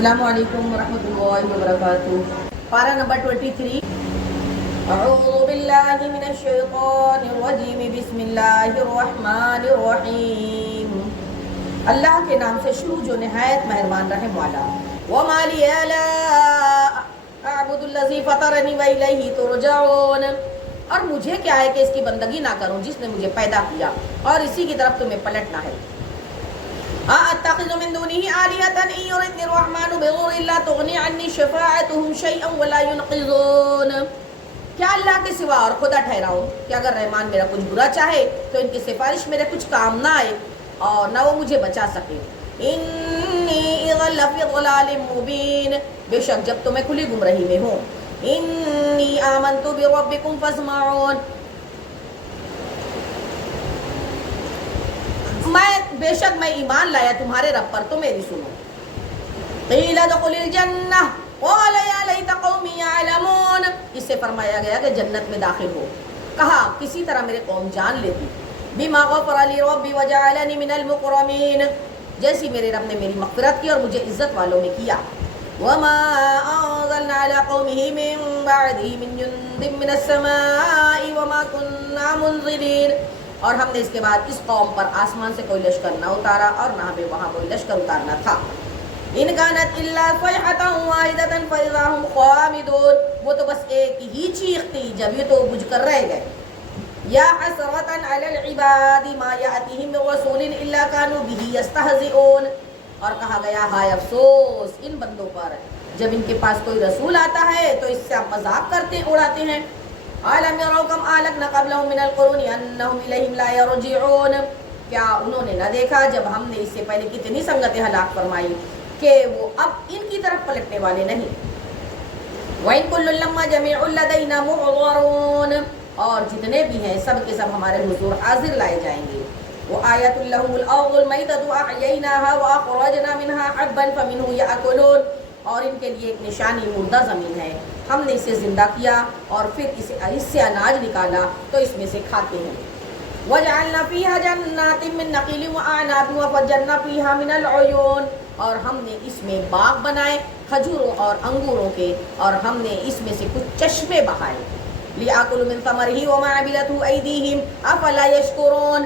السلام علیکم ورحمۃ اللہ وبرکاتہ۔ پارہ نمبر 23۔ اعوذ باللہ من الشیطان الرجیم، بسم اللہ الرحمن الرحیم۔ اللہ کے نام سے شروع جو نہایت مہربان رحم والا۔ وما لی لا اعبد الذی فطرنی والیہ ترجعون، اور مجھے کیا ہے کہ اس کی بندگی نہ کروں جس نے مجھے پیدا کیا اور اسی کی طرف تمہیں پلٹنا ہے۔ اتخذ من دونه آلهة ان يردني الرحمن بضر لا تغني عني شفاعتهم شيئا ولا ينقذون، کیا اللہ کے سوا اور خدا ٹھہراؤں کہ اگر رحمان میرا کچھ برا چاہے تو ان کی سفارش میرے کچھ کام نہ آئے اور نہ وہ مجھے بچا سکے۔ انی اذا لفی ضلال مبین، بے شک جب تو میں کھلی گمراہی میں ہوں۔ انی آمنت بربکم فاسمعون، بے شک میں ایمان لایا تمہارے رب پر تو میری سنو۔ قیل ادخل الجنہ قال یا لیت قومی یعلمون، اس سے فرمایا گیا کہ جنت میں داخل ہو، کہا کسی طرح میرے قوم جان لیتی۔ بما غفر لی ربی وجعلنی من المکرمین، جیسی میرے رب نے میری مغفرت کی اور مجھے عزت والوں میں کیا۔ وما انزلنا علی قومہ من بعدہ من جند من السماء وما كنا منزلین، اور ہم نے اس کے بعد اس قوم پر آسمان سے کوئی لشکر نہ اتارا اور نہ ہمیں وہاں کوئی لشکر اتارنا تھا۔ ان كانت الا صيحة واحدة فاذا هم خامدون، وہ تو بس ایک ہی چیخ تھی جب یہ تو بجھ کر رہ گئے۔ یا حسرة على العباد ما يأتيهم من رسول الا كانوا به يستهزئون، اور کہا گیا ہائے افسوس ان بندوں پر جب ان کے پاس کوئی رسول آتا ہے تو اس سے آپ مذاق کرتے اڑاتے ہیں۔ أَلَمْ يَرَوْا كَمْ أَهْلَكْنَا قَبْلَهُم مِّنَ الْقُرُونِ أَنَّهُمْ إِلَيْهِمْ لَا يَرْجِعُونَ، کیا انہوں نے نہ دیکھا جب ہم نے اس سے پہلے کتنی سنگتیں ہلاک فرمائی کہ وہ اب ان کی طرف پلٹنے والے نہیں۔ وَإِن كُلٌّ لَّمَّا جَمِيعٌ لَّدَيْنَا مُحْضَرُونَ، اور جتنے بھی ہیں سب کے سب ہمارے حضور حاضر لائے جائیں گے۔ وَآيَةٌ لَّهُمُ الْأَرْضُ الْمَيْتَةُ أَحْيَيْنَاهَا وَأَخْرَجْنَا مِنْهَا حَبًّا فَمِنْهُ يَأْكُلُونَ، اور ان کے لیے ایک نشانی مردہ زمین ہے، ہم نے اسے زندہ کیا اور پھر اس سے اناج نکالا تو اس میں سے کھاتے ہیں۔ وَجَعَلْنَا فِيهَا جَنَّاتٍ مِّن نَخِيلٍ وَأَعْنَابٍ وَفَجَّرْنَا فِيهَا مِنَ الْعُيُونِ، اور ہم نے اس میں باغ بنائے کھجوروں اور انگوروں کے، اور ہم نے اس میں سے کچھ چشمے بہائے۔ لِيَأْكُلُوا مِن ثَمَرِهِ وَمَا عَمِلَتْهُ أَيْدِيهِمْ أَفَلَا يَشْكُرُونَ،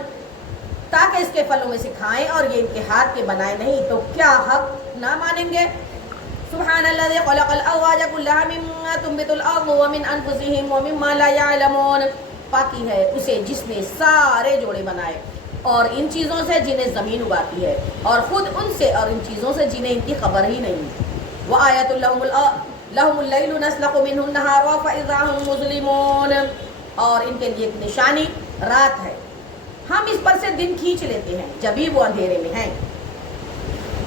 تاکہ اس کے پھلوں میں سے کھائیں اور یہ ان کے ہاتھ کے بنائے نہیں تو کیا حق نہ مانیں گے۔ سبحان الذي خلق الازواج كلها مما تنبت الارض ومن انفسهم ومما لا يعلمون، پاکی ہے اسے جس نے سارے جوڑے بنائے اور ان چیزوں سے جنہیں زمین اگاتی ہے اور خود ان سے اور ان چیزوں سے جنہیں ان کی خبر ہی نہیں۔ وآیۃ لهم الليل نسلخ منه النهار فاذا هم مظلمون، اور ان کے لیے ایک نشانی رات ہے، ہم اس پر سے دن کھینچ لیتے ہیں جبھی وہ اندھیرے میں ہیں۔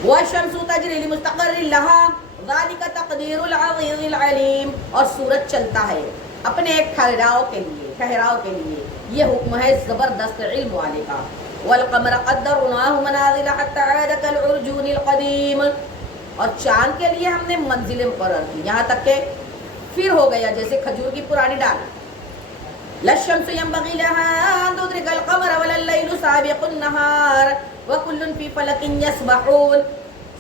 والشمس تجری لمستقر لها ذالک تقدیر العزیز العلیم، اور سورج چلتا ہے اپنے ایک ٹھہراؤ کے لیے، یہ حکم ہے زبردست علم والے کا۔ والقمر قدرناه منازل حتى عاد كالعرجون القدیم، اور چاند کے لیے ہم نے منزلیں مقرر کی یہاں تک کہ پھر ہو گیا جیسے کھجور کی پرانی ڈال۔ للشمس ينبغي لها ان تدرك القمر ولا الليل سابق النهار وكل في فلك يسبحون،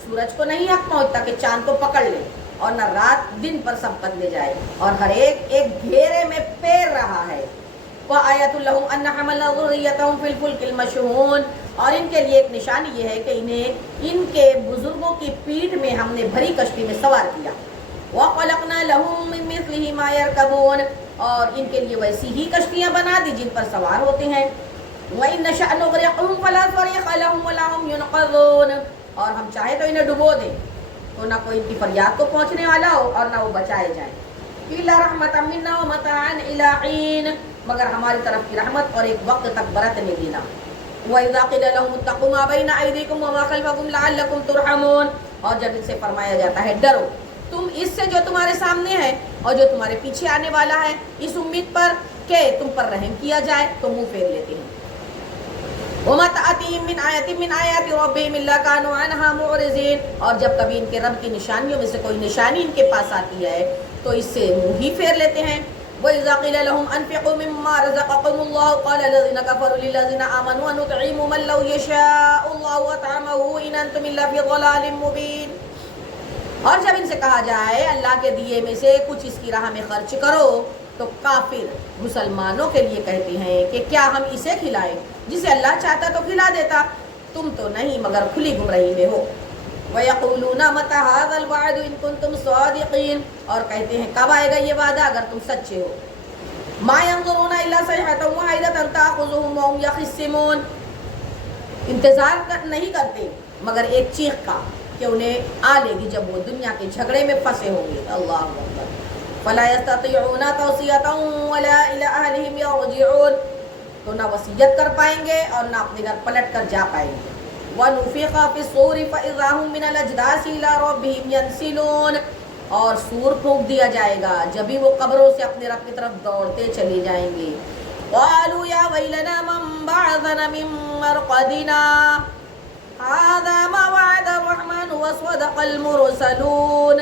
سورج کو نہیں حق پہنچتا کہ چاند کو پکڑ لے اور نہ رات دن پر سبقت لے جائے، اور ہر ایک گھیرے میں پیر رہا ہے۔ وآیۃ لہم ان حملنا ذریتہم فی الفلک المشحون، اور ان کے لیے ایک نشانی یہ ہے کہ انہیں ان کے بزرگوں کی پیٹھ میں ہم نے بھری کشتی میں سوار کیا۔ وخلقنا لہم من مثلہ ما یرکبون، اور ان کے لیے ویسی ہی کشتیاں بنا دی جن پر سوار ہوتے ہیں۔ وإن نشأ نغرقهم فلا صريخ لهم ولا هم ينقذون، اور ہم چاہے تو انہیں ڈبو دیں تو نہ کوئی ان کی فریاد کو پہنچنے والا ہو اور نہ وہ بچائے جائیں۔ إلا رحمة منا ومتاعا إلى حين، مگر ہماری طرف کی رحمت اور ایک وقت تک برتنے دینا۔ وإذا قيل لهم اتقوا ما بين أيديكم وما خلفكم لعلكم ترحمون، اور جب ان سے فرمایا جاتا ہے ڈرو تم اس سے جو تمہارے سامنے ہے اور جو تمہارے پیچھے آنے والا ہے، اس امید پر کہ تم پر رحم کیا جائے تو منہ پھیر لیتے ہیں۔ وَمَا تَأْتِيهِم مِّنْ آيَةٍ مِّنْ آيَاتِ رَبِّهِمْ إِلَّا كَانُوا عَنْهَا مُعْرِضِينَ، اور جب کبھی ان کے رب کی نشانیوں میں سے کوئی نشانی ان کے پاس آتی ہے تو اس سے منہ ہی پھیر لیتے ہیں۔ وَإِذَا قِيلَ لَهُمْ أَنفِقُوا مِمَّا رَزَقَكُمُ اللَّهُ قَالَ الَّذِينَ كَفَرُوا لِلَّذِينَ آمَنُوا أَنُطْعِمُ مَن لَّوْ يَشَاءُ اللَّهُ أَطْعَمَهُ إِنْ أَنتُمْ إِلَّا فِي ضَلَالٍ مُّبِينٍ۔ اور جب ان سے کہا جائے اللہ کے دیے میں سے کچھ اس کی راہ میں خرچ کرو تو کافر مسلمانوں کے لیے کہتے ہیں کہ کیا ہم اسے کھلائیں جسے اللہ چاہتا تو کھلا دیتا، تم تو نہیں مگر کھلی گمراہی میں ہو۔ وَيَقُولُونَ مَتَىٰ هَٰذَا الْوَعْدُ إِن كُنتُمْ صَادِقِينَ، اور کہتے ہیں کب آئے گا یہ وعدہ اگر تم سچے ہو۔ مَا يَنظُرُونَ إِلَّا صَيْحَةً وَاحِدَةً تَأْخُذُهُمْ وَهُمْ يَخِصِّمُونَ، انتظار نہیں کرتے مگر ایک چیخ کا کہ انہیں آ لے گی جب وہ دنیا کے جھگڑے میں پھنسے ہوں گے۔ اللہ اکبر۔ فَلَا يَسْتَطِيعُونَ تَوْصِيَةً وَلَا إِلَىٰ أَهْلِهِمْ يَرْجِعُونَ، تو نہ وصیت کر پائیں گے اور نہ اپنے گھر پلٹ کر جا پائیں گے۔ وَنُفِخَ فِي الصُّورِ فَإِذَا هُم مِّنَ الْأَجْدَاثِ إِلَىٰ رَبِّهِمْ يَنسِلُونَ، اور سور پھونک دیا جائے گا جبھی وہ قبروں سے اپنے رب کی طرف دوڑتے چلے جائیں گے۔ قَالُوا يَا وَيْلَنَا مَن بَعَثَنَا مِن مَّرْقَدِنَا هَٰذَا مَا وَعَدَ الرَّحْمَٰنُ وَصَدَقَ الْمُرْسَلُونَ،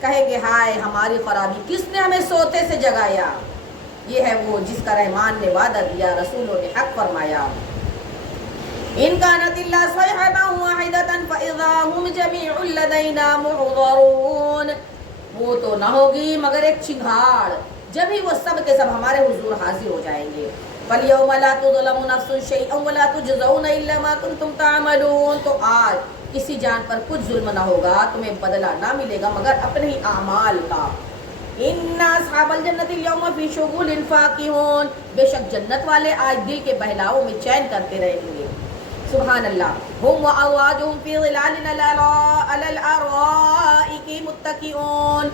کہے گے ہائے ہماری خرابی، کس نے ہمیں سوتے سے جگایا؟ یہ ہے وہ جس کا رحمان نے وعدہ دیا، رسولوں نے حق فرمایا۔ إِن كَانَتِ إِلَّا صَيْحَةً وَاحِدَةً فَإِذَا هُمْ جَمِيعٌ لَدَيْنَا مُحْضَرُونَ، وہ تو نہ ہوگی مگر ایک چنگھاڑ جبھی وہ سب کے سب ہمارے حضور حاضر ہو جائیں گے۔ فَالْيَوْمَ لَا تُظْلَمُ نَفْسٌ شَيْئًا وَلَا تُجْزَوْنَ إِلَّا مَا كُنتُمْ تَعْمَلُونَ، تو آج کسی جان پر کچھ ظلم نہ ہوگا، تمہیں بدلہ نہ ملے گا مگر اپنے ہی اعمال کا۔ إِنَّ أَصْحَابَ الْجَنَّةِ الْيَوْمَ فِي شُغُولٍ فَاكِهُونَ، بے شک جنت والے آج دل کے بہلاؤ میں چین کرتے رہیں گے۔ سبحان اللہ۔ هُمْ وَأَزْوَاجُهُمْ فِي ظِلَالٍ عَلَى الْأَرَائِكِ مُتَّكِئُونَ،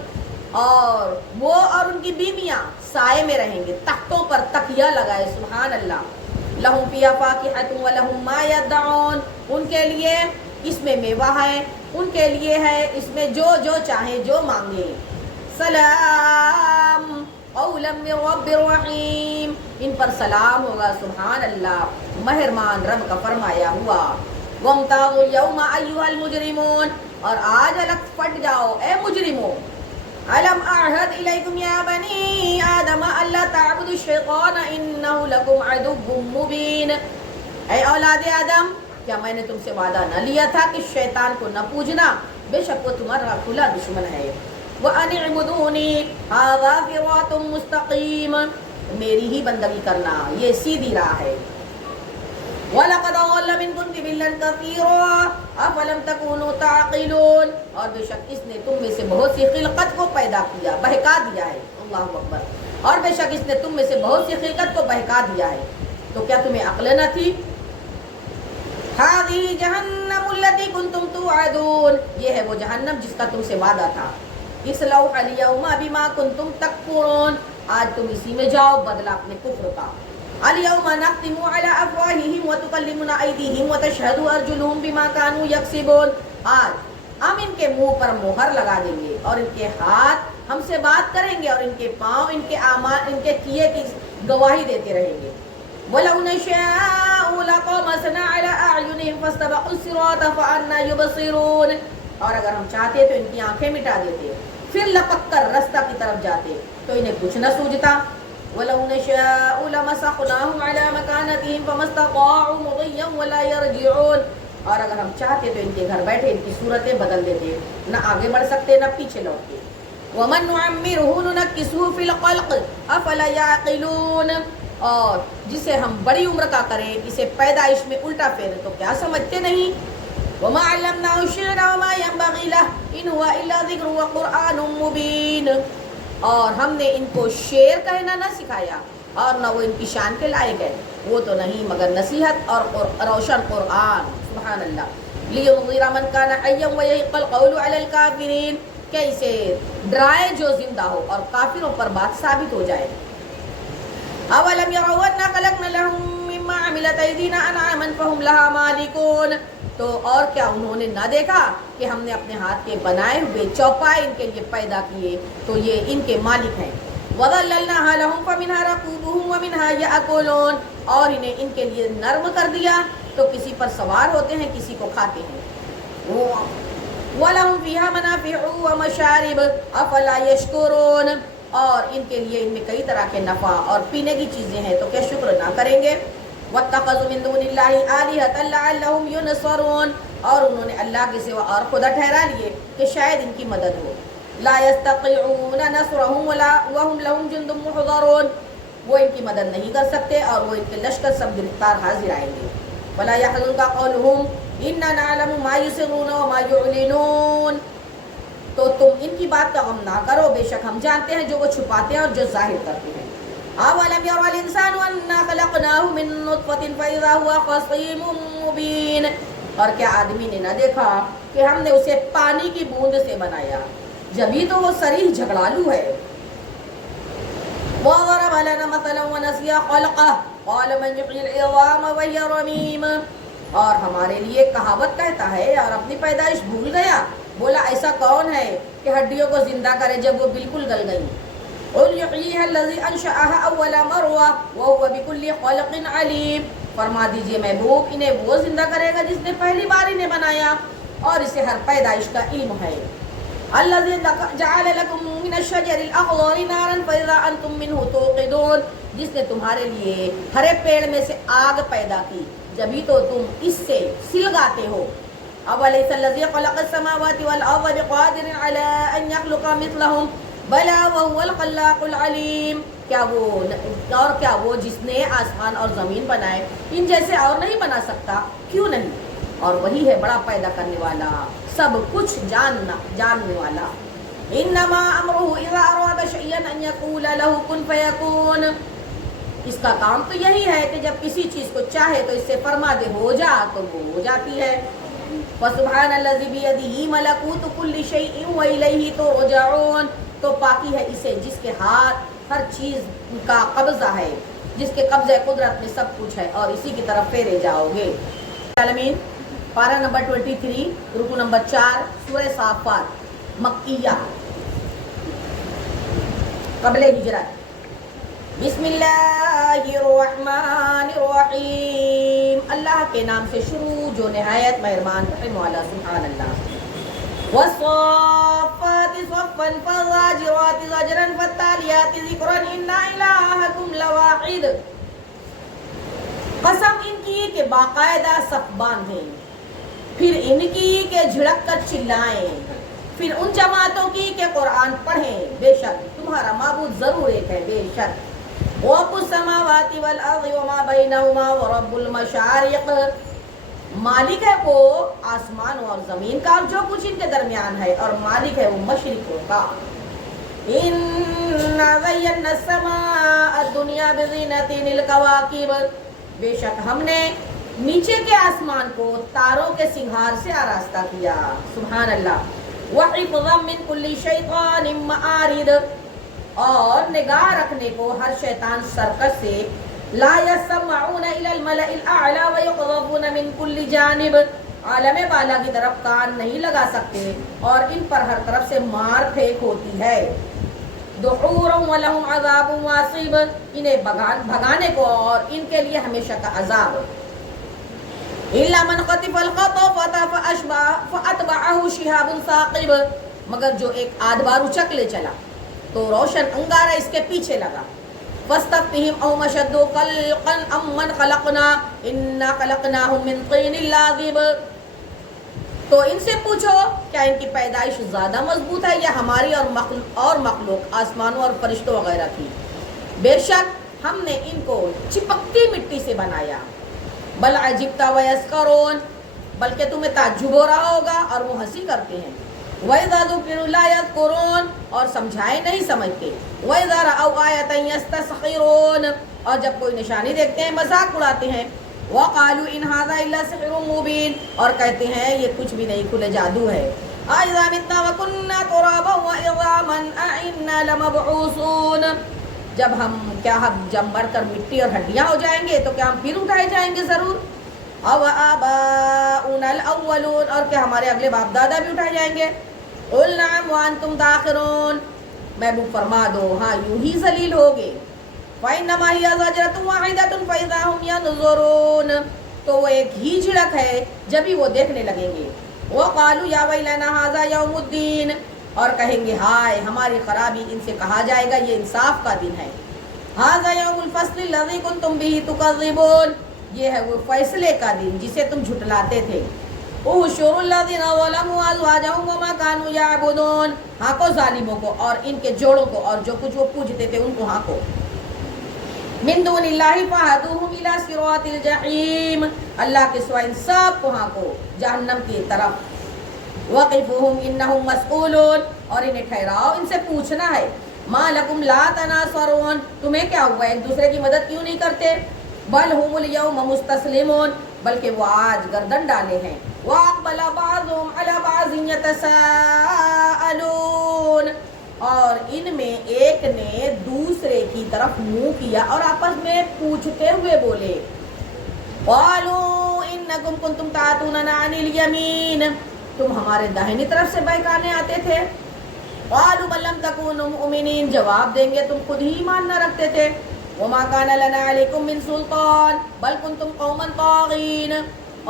اور وہ اور ان کی بیویاں سائے میں رہیں گے، تختوں پر تکیہ لگائے۔ سبحان اللہ۔ لَهُمْ فِيهَا فَاكِهَةٌ وَلَهُمْ مَا يَدَّعُونَ، ان کے لیے اس میں میوہ ہے، ان کے لیے ہے اس میں جو جو چاہیں جو مانگے۔ سلام قولا من رب الرحیم، ان پر سلام ہوگا، سبحان اللہ، مہربان رب کا فرمایا ہوا۔ وامتازوا اليوم ایھا المجرمون، اور آج الگ پھٹ جاؤ اے مجرموں۔ الم اعہد الیکم یا بنی آدم الا تعبدوا الشیطان انہ لکم عدو مبین، اے اولاد آدم کیا میں نے تم سے وعدہ نہ لیا تھا کہ شیطان کو نہ پوجنا، بے شک وہ تمہارا کھلا دشمن ہے۔ وَأَنِ اعْبُدُونِي هَٰذَا صِرَاطٌ مُّسْتَقِيمٌ، میری ہی بندگی کرنا یہ سیدھی راہ ہے۔ وَلَقَدْ أَضَلَّ مِنكُمْ جِبِلًّا كَثِيرًا أَفَلَمْ تَكُونُوا تَعْقِلُونَ، اور بے شک اس نے تم میں سے بہت سی خلقت کو پیدا کیا، بہکا دیا ہے۔ اللہ اکبر۔ اور بے شک اس نے تم میں سے بہت سی خلقت کو بہکا دیا ہے، تو کیا تمہیں عقل نہ تھی؟ هَٰذِهِ جَهَنَّمُ الَّتِي كُنتُمْ تُوعَدُونَ، یہ ہے وہ جہنم جس کا تم سے وعدہ تھا۔ اصلوها اليوم بما كنتم تکفرون، آج تم اسی میں جاؤ بدلہ اپنے کفر کا۔ اليوم نختم على افواههم وتكلمنا ايديهم وتشهد ارجلهم بما كانوا يكسبون، آج ہم ان کے منہ پر مہر لگا دیں گے اور ان کے ہاتھ ہم سے بات کریں گے اور ان کے پاؤں ان کے اعمال ان کے کیے کی گواہی دیتے رہیں گے۔ وَلَوْ نَشَاءُ لَطَمَسْنَا عَلَىٰ أَعْيُنِهِمْ فَاسْتَبَقُوا الصِّرَاطَ فَأَنَّىٰ يُبْصِرُونَ، اور اگر ہم چاہتے تو ان کی آنکھیں مٹا دیتے، پھر لپک کر رستہ کی طرف جاتے تو انہیں کچھ نہ سوجھتا۔ وَلَوْ نَشَاءُ لَمَسَخْنَاهُمْ عَلَىٰ مَكَانَتِهِمْ فَمَا اسْتَطَاعُوا مُضِيًّا وَلَا يَرْجِعُونَ، اور اگر ہم چاہتے تو ان کے گھر بیٹھے ان کی صورتیں بدل دیتے، نہ آگے بڑھ سکتے نہ پیچھے لوٹتے۔ وَمَن نُعَمِّرْهُ نُنَكِّسْهُ فِي الْخَلْقِ أَفَلَا يَعْقِلُونَ، اور جسے ہم بڑی عمر کا کریں اسے پیدائش میں الٹا پھیرے تو کیا سمجھتے نہیں۔ وَمَا عَلَّمْنَاهُ الشِّعْرَ وَمَا يَنبَغِي لَهُ إِنْ هُوَ إِلَّا ذِكْرٌ وَقُرْآنٌ مُّبِينٌ، اور ہم نے ان کو شعر کہنا نہ سکھایا اور نہ وہ ان کی شان کے لائق ہے، وہ تو نہیں مگر نصیحت اور روشن قرآن۔ سبحان اللہ۔ لِيُنذِرَ مَن كَانَ حَيًّا وَيَحِقَّ الْقَوْلُ عَلَى الْكَافِرِينَ، کہ اسے ڈرائے جو زندہ ہو اور کافروں پر بات ثابت ہو جائے۔ أَوَلَمْ يَرَوْا أَنَّا خَلَقْنَا لَهُم مِّمَّا عَمِلَتْ أَيْدِينَا أَنْعَامًا فَهُمْ لَهَا مَالِكُونَ، تو اور کیا انہوں نے نہ دیکھا کہ ہم نے اپنے ہاتھ کے بنائے ہوئے چوپائے ان کے لیے پیدا کیے تو یہ ان کے مالک ہیں۔ وَظَلَّلْنَاهَا لَهُمْ فَمِنْهَا رَكُوبُهُمْ وَمِنْهَا يَأْكُلُونَ، اور انہیں ان کے لیے نرم کر دیا تو کسی پر سوار ہوتے ہیں کسی کو کھاتے ہیں۔ وَلَهُمْ فِيهَا مَنَافِعُ وَمَشَارِبُ أَفَلَا يَشْكُرُونَ، اور ان کے لیے ان میں کئی طرح کے نفع اور پینے کی چیزیں ہیں تو کیا شکر نہ کریں گے۔ وَاتَّخَذُوا مِن دُونِ اللَّهِ آلِهَةً لَعَلَّهُمْ يُنصَرُونَ، اور انہوں نے اللہ کے سوا اور خدا ٹھہرا لیے کہ شاید ان کی مدد ہو. لا يستطيعون نصرهم ولا وهم لهم جند محضرون، وہ ان کی مدد نہیں کر سکتے اور وہ ان کے لشکر سب گرفتار حاضر آئیں گے. ولا يحزنك قولهم إنا نعلم ما يسرون وما يعلنون، تو تم ان کی بات کا غم نہ کرو، بے شک ہم جانتے ہیں جو وہ چھپاتے ہیں اور جو ظاہر کرتے ہیں. أولم يرى الإنسان أنا خلقناه من نطفة فإذا هو خصيم مبين، اور کیا آدمی نے نہ دیکھا کہ ہم نے اسے پانی کی بوند سے بنایا، جبھی تو وہ صریح جھگڑالو ہے. وضرب لنا مثلا ونسي خلقه قال من يحيي العظام وهي رميم، اور ہمارے لیے کہاوت کہتا ہے اور اپنی پیدائش بھول گیا، بولا ایسا کون ہے کہ ہڈیوں کو زندہ کرے جب وہ بالکل گل گئی. قل يحييها الذي انشأها اول مرة وهو بكل خلق عليم، فرما دیجئے محبوب انہیں وہ زندہ کرے گا جس نے پہلی بار انہیں بنایا اور اسے ہر پیدائش کا علم ہے. الذي جعل لكم من الشجر الاخضر نارا فاذا انتم منه توقدون، جس نے تمہارے لیے ہرے پیڑ میں سے آگ پیدا کی جبھی تو تم اس سے سلگاتے ہو. اوليس الذي خلق السماوات والارض بقادر على ان يخلق مثلهم بلا وهو الخلاق العليم، کیا وہ جس نے آسمان اور زمین بنائے ان جیسے اور نہیں بنا سکتا؟ کیوں نہیں، اور وہی ہے بڑا پیدا کرنے والا، سب کچھ جاننے والا. انما امره اذا اراد شيئا ان يقول له كن فيكون، اس کا کام تو یہی ہے کہ جب کسی چیز کو چاہے تو اس سے فرما دے ہو جا تو وہ ہو جاتی ہے. وسبحان الذي بيده ملكوت كل شيء واليه ترجعون، تو پاکی ہے اسے جس کے ہاتھ ہر چیز کا قبضہ ہے، جس کے قبضہ قدرت میں سب کچھ ہے اور اسی کی طرف پھیرے جاؤ گے. عالمین، پارہ نمبر 23، رکو نمبر 4، سورہ صافات، مکیہ، قبل ہجرت. بسم اللہ الرحمن الرحیم، اللہ کے نام سے شروع جو نہایت مہربان رحم والا. سبحان اللہ. والصافات صفا فالزاجرات زجرا فالتاليات ذکرا ان الہکم لواحد، قسم ان کی کہ باقاعدہ صف باندھیں، پھر ان کی کہ جھڑک کر چلائیں، پھر ان جماعتوں کی کہ قرآن پڑھیں، بے شک تمہارا معبود ضرور ایک ہے. بے شک رب السماوات والارض وما بینہما ورب المشارق، مالک ہے وہ آسمانوں اور زمین کا اور جو کچھ ان کے درمیان ہے، اور مالک ہے وہ مشرقوں کا. اِنَّا زَيَّنَّا السَّمَاءَ الدُّنْيَا بِزِينَةٍ الْكَوَاكِبِ، بے شک ہم نے نیچے کے آسمان کو تاروں کے سنگھار سے آراستہ کیا. سبحان اللہ. وَحِفْظًا مِّن كُلِّ شَيْطَانٍ مَّآرِدٍ، اور نگاہ رکھنے کو ہر شیطان سرکش سے. لا يسمعون الى الملأ الاعلى ويقذفون من كل جانب، عالم بالا کی طرف کان نہیں لگا سکتے اور ان پر ہر طرف سے مار پھینک ہوتی ہے. دحورا ولهم عذاب واصب، انہیں بھگانے کو اور ان کے لیے ہمیشہ کا عذاب. الا من خطف الخطف فاتبعه شهاب ثاقب، مگر جو ایک آدبار اچک لے چلا تو روشن انگارہ اس کے پیچھے لگا. فاستفتهم أهم أشد خلقا أم من خلقنا إنا خلقناهم من طين لازب، تو ان سے پوچھو کیا ان کی پیدائش زیادہ مضبوط ہے یا ہماری اور مخلوق آسمانوں اور فرشتوں وغیرہ کی؟ بے شک ہم نے ان کو چپکتی مٹی سے بنایا. بل عجبت ویسخرون، بلکہ تمہیں تعجب ہو رہا ہوگا اور وہ ہنسی کرتے ہیں. وَإِذَا ذُكِّرُوا لَا يَذْكُرُونَ، اور سمجھائے نہیں سمجھتے. وَإِذَا رَأَوْا آيَةً يَسْتَسْخِرُونَ، اور جب کوئی نشانی دیکھتے ہیں مذاق اڑاتے ہیں. وَقَالُوا إِنْ هَذَا إِلَّا سِحْرٌ مُبِينٌ، اور کہتے ہیں یہ کچھ بھی نہیں کھلے جادو ہے. أَإِذَا مِتْنَا وَكُنَّا تُرَابًا وَعِظَامًا أَإِنَّا لَمَبْعُوثُونَ، جب مر کر مٹی اور ہڈیاں ہو جائیں گے تو کیا ہم پھر اٹھائے جائیں گے ضرور. أَوْ آبَاؤُنَا الْأَوَّلُونَ، اور کیا ہمارے اگلے باپ دادا بھی اٹھائے جائیں گے. قُلْ نَعَمْ وَأَنْتُمْ دَاخِرُونَ، محبوب فرما دو ہاں یوں ہی ذلیل ہوگے. فَإِنَّمَا هِيَ زَجْرَةٌ وَاحِدَةٌ فَإِذَا هُمْ يَنظُرُونَ، تو وہ ایک ہی جھڑک ہے جبھی وہ دیکھنے لگیں گے. وَقَالُوا يَا وَيْلَنَا هَذَا يَوْمُ الدِّينِ، اور کہیں گے ہائے ہماری خرابی، ان سے کہا جائے گا یہ انصاف کا دن ہے. هَذَا يَوْمُ الْفَصْلِ الَّذِي كُنْتُمْ بِهِ تُكَذِّبُونَ، یہ ہے وہ فیصلے کا دن جسے تم جھٹلاتے تھے. احشروا الذین ظلموا ازواجهم وما كانوا يعبدون، ہاکو ظالموں کو اور ان کے جوڑوں کو اور جو کچھ وہ پوجتے تھے ان کو ہاکو. من دون اللہ فہدوہم الی صراط الجحیم، اللہ کے سوا ان سب کو ہاکو جہنم کی طرف. وقفوہم انہم مسئولون، اور انہیں ٹھہراؤ ان سے پوچھنا ہے. ما لکم لا تناصرون، تمہیں کیا ہوا ایک دوسرے کی مدد کیوں نہیں کرتے. بل هم اليوم مستسلمون، بلکہ وہ آج گردن ڈالے ہیں. واقبل بعضهم على بعض يتساءلون، اور ان میں ایک نے دوسرے کی طرف منہ کیا اور آپس میں پوچھتے ہوئے بولے. قالوا انکم کنتم تعتوننا عن الیمین، تم ہمارے داہنی طرف سے بہکانے آتے تھے. قالوا بل لم تکونوا مؤمنین، جواب دیں گے تم خود ہی ایمان نہ رکھتے تھے. وما كان لنا عليكم من سلطان بل كنتم قوما طاغین،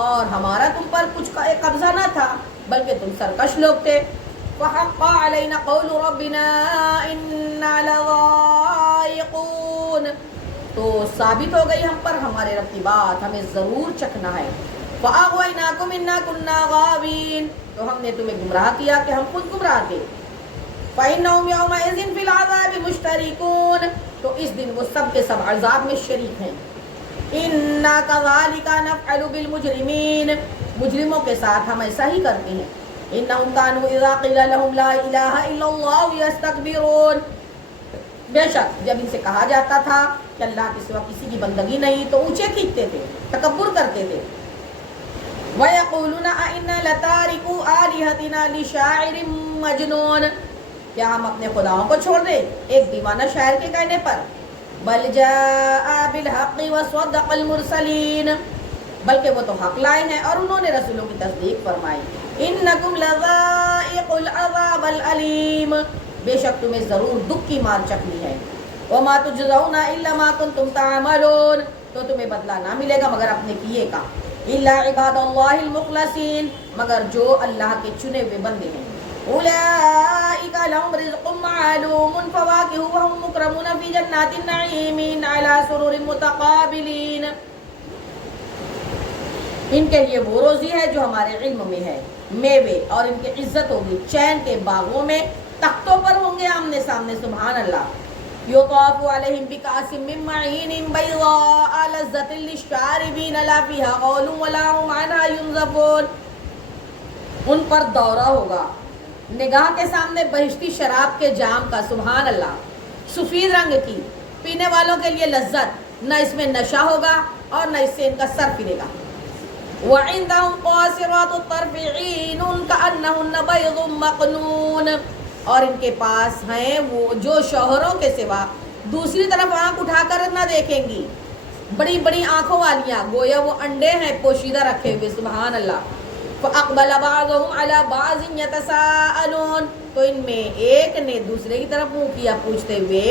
اور ہمارا تم پر کچھ قبضہ نہ تھا بلکہ تم سرکش لوگ تھے. فحق علينا قول ربنا إنا لذائقون، تو ثابت ہو گئی ہم پر ہمارے رب کی بات، ہمیں ضرور چکھنا ہے. فأغويناكم إنا كنا غاوين، تو ہم نے تمہیں گمراہ کیا کہ ہم خود گمراہ تھے. فإنهم يومئذ في العذاب مشتركون، تو اس دن وہ سب کے سب عذاب میں شریک ہیں. إنا كذلك نفعل بالمجرمين، مجرموں کے ساتھ ہم ایسا ہی کرتے ہیں. إنهم كانوا إذا قيل لهم لا إله إلا الله يستكبرون، بے شک جب ان سے کہا جاتا تھا کہ اللہ کے سوا کسی کی بندگی نہیں تو اونچے کھینچتے تھے، تکبر کرتے تھے. وَيَقُولُونَ أَإِنَّا لَتَارِكُو آلِهَتِنَا لِشَاعِرٍ مَجْنُونٍ، کیا ہم اپنے خداؤں کو چھوڑ دیں ایک دیوانہ شاعر کے کہنے پر. بل جاء بالحق وصدق المرسلین، بلکہ وہ تو حق لائے ہیں اور انہوں نے رسولوں کی تصدیق فرمائی. انکم لذائق العذاب العلیم، بے شک تمہیں ضرور دکھ کی مار چکھنی ہے. وما تجزون الا ما کنتم تعملون، تو تمہیں بدلہ نہ ملے گا مگر اپنے کیے کا. الا عباد اللہ المخلصین، مگر جو اللہ کے چنے ہوئے بندے ہیں. اولئک لهم رزق معلوم فواکہ وهم مکرمون فی جنات النعیم علی سرر متقابلین، ان کے لیے وہ روزی ہے جو ہمارے علم میں ہے، میوے، اور ان کی عزت ہوگی چین کے باغوں میں، تختوں پر ہوں گے آمنے سامنے. سبحان اللہ. یطاف علیہم بکأس من معین بیضاء لذۃ للشاربین لا فیہا غول ولا هم عنہا ینزفون، ان پر دورہ ہوگا نگاہ کے سامنے بہشتی شراب کے جام کا. سبحان اللہ. سفید رنگ کی، پینے والوں کے لیے لذت، نہ اس میں نشہ ہوگا اور نہ اس سے ان کا سر پھرے گا. وعندهم قاصرات الطرف عین کأنہن بیض مکنون، اور ان کے پاس ہیں وہ جو شوہروں کے سوا دوسری طرف آنکھ اٹھا کر نہ دیکھیں گی، بڑی بڑی آنکھوں والیاں، گویا وہ انڈے ہیں پوشیدہ رکھے ہوئے. سبحان اللہ. فَأَقْبَلَ بَعْضُهُمْ عَلَى بَعْضٍ يَتَسَاءَلُونَ، تو ان میں ایک نے دوسرے کی طرف منہ کیا پوچھتے ہوئے.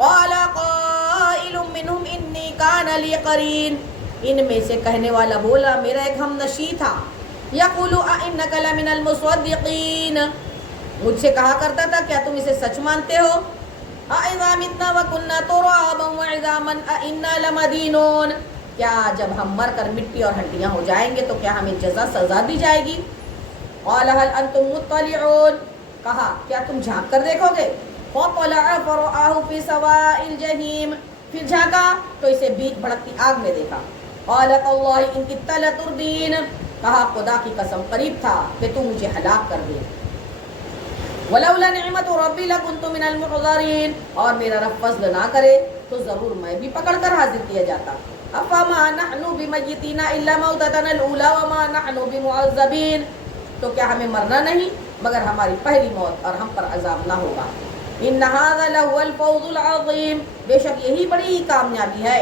قَالَ قَائِلٌ مِّنْهُمْ إِنِّي كَانَ لِي قَرِينٌ، ان میں سے کہنے والا بولا میرا ایک ہم نشیں تھا. يَقُولُ أَإِنَّكَ لَمِنَ الْمُصَدِّقِينَ، مجھ سے کہا کرتا تھا کیا تم اسے سچ مانتے ہو. أَإِذَا مِتْنَا وَكُنَّا تُرَابًا وَعِظَامًا أَإِنَّا لَمَدِينُونَ، کیا جب ہم مر کر مٹی اور ہڈیاں ہو جائیں گے تو کیا ہمیں جزا سزا دی جائے گی. قال هل انتم مطلعون، کہا کیا تم جھانک کر دیکھو گے. فطلع فرآه في سواء الجحیم، پھر جھانکا تو اسے بیچ بھڑکتی آگ میں دیکھا. قال تاللہ ان کدت لتردین، کہا خدا کی قسم قریب تھا کہ تو مجھے ہلاک کر دے. ولولا نعمت ربی لکنت من المحضرین، اور میرا رب فضل نہ کرے تو ضرور میں بھی پکڑ کر حاضر کیا جاتا. افما نحن بمیتین الا موتتنا الاولی وما نحن بمعذبین، تو کیا ہمیں مرنا نہیں مگر ہماری پہلی موت اور ہم پر عذاب نہ ہوگا. ان ھذا لهو الفوز العظیم، بے شک یہی بڑی کامیابی ہے.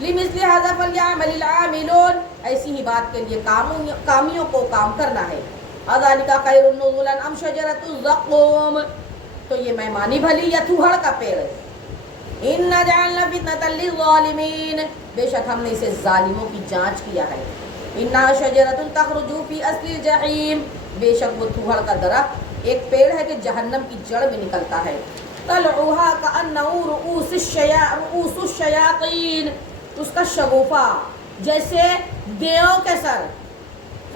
لمثل ھذا فلیعمل العاملون، ایسی ہی بات کے لیے کامیوں کو کام کرنا ہے. اذالک خیر نزلا ام شجرۃ الزقوم، تو یہ مہمانی بھلی یا تھوہڑ کا پیڑ ہے. ان جعلنا فتنة للظالمین، بے شک ہم نے اسے ظالموں کی جانچ کیا ہے. انہا شجرۃ تخرج فی اصل الجحیم، بے شک وہ تھوہڑ کا درخت ایک پیڑ ہے کہ جہنم کی جڑ میں نکلتا ہے. طلعها كأنه رؤوس الشیاطین، اس کا شگوفہ جیسے دیوں کے سر.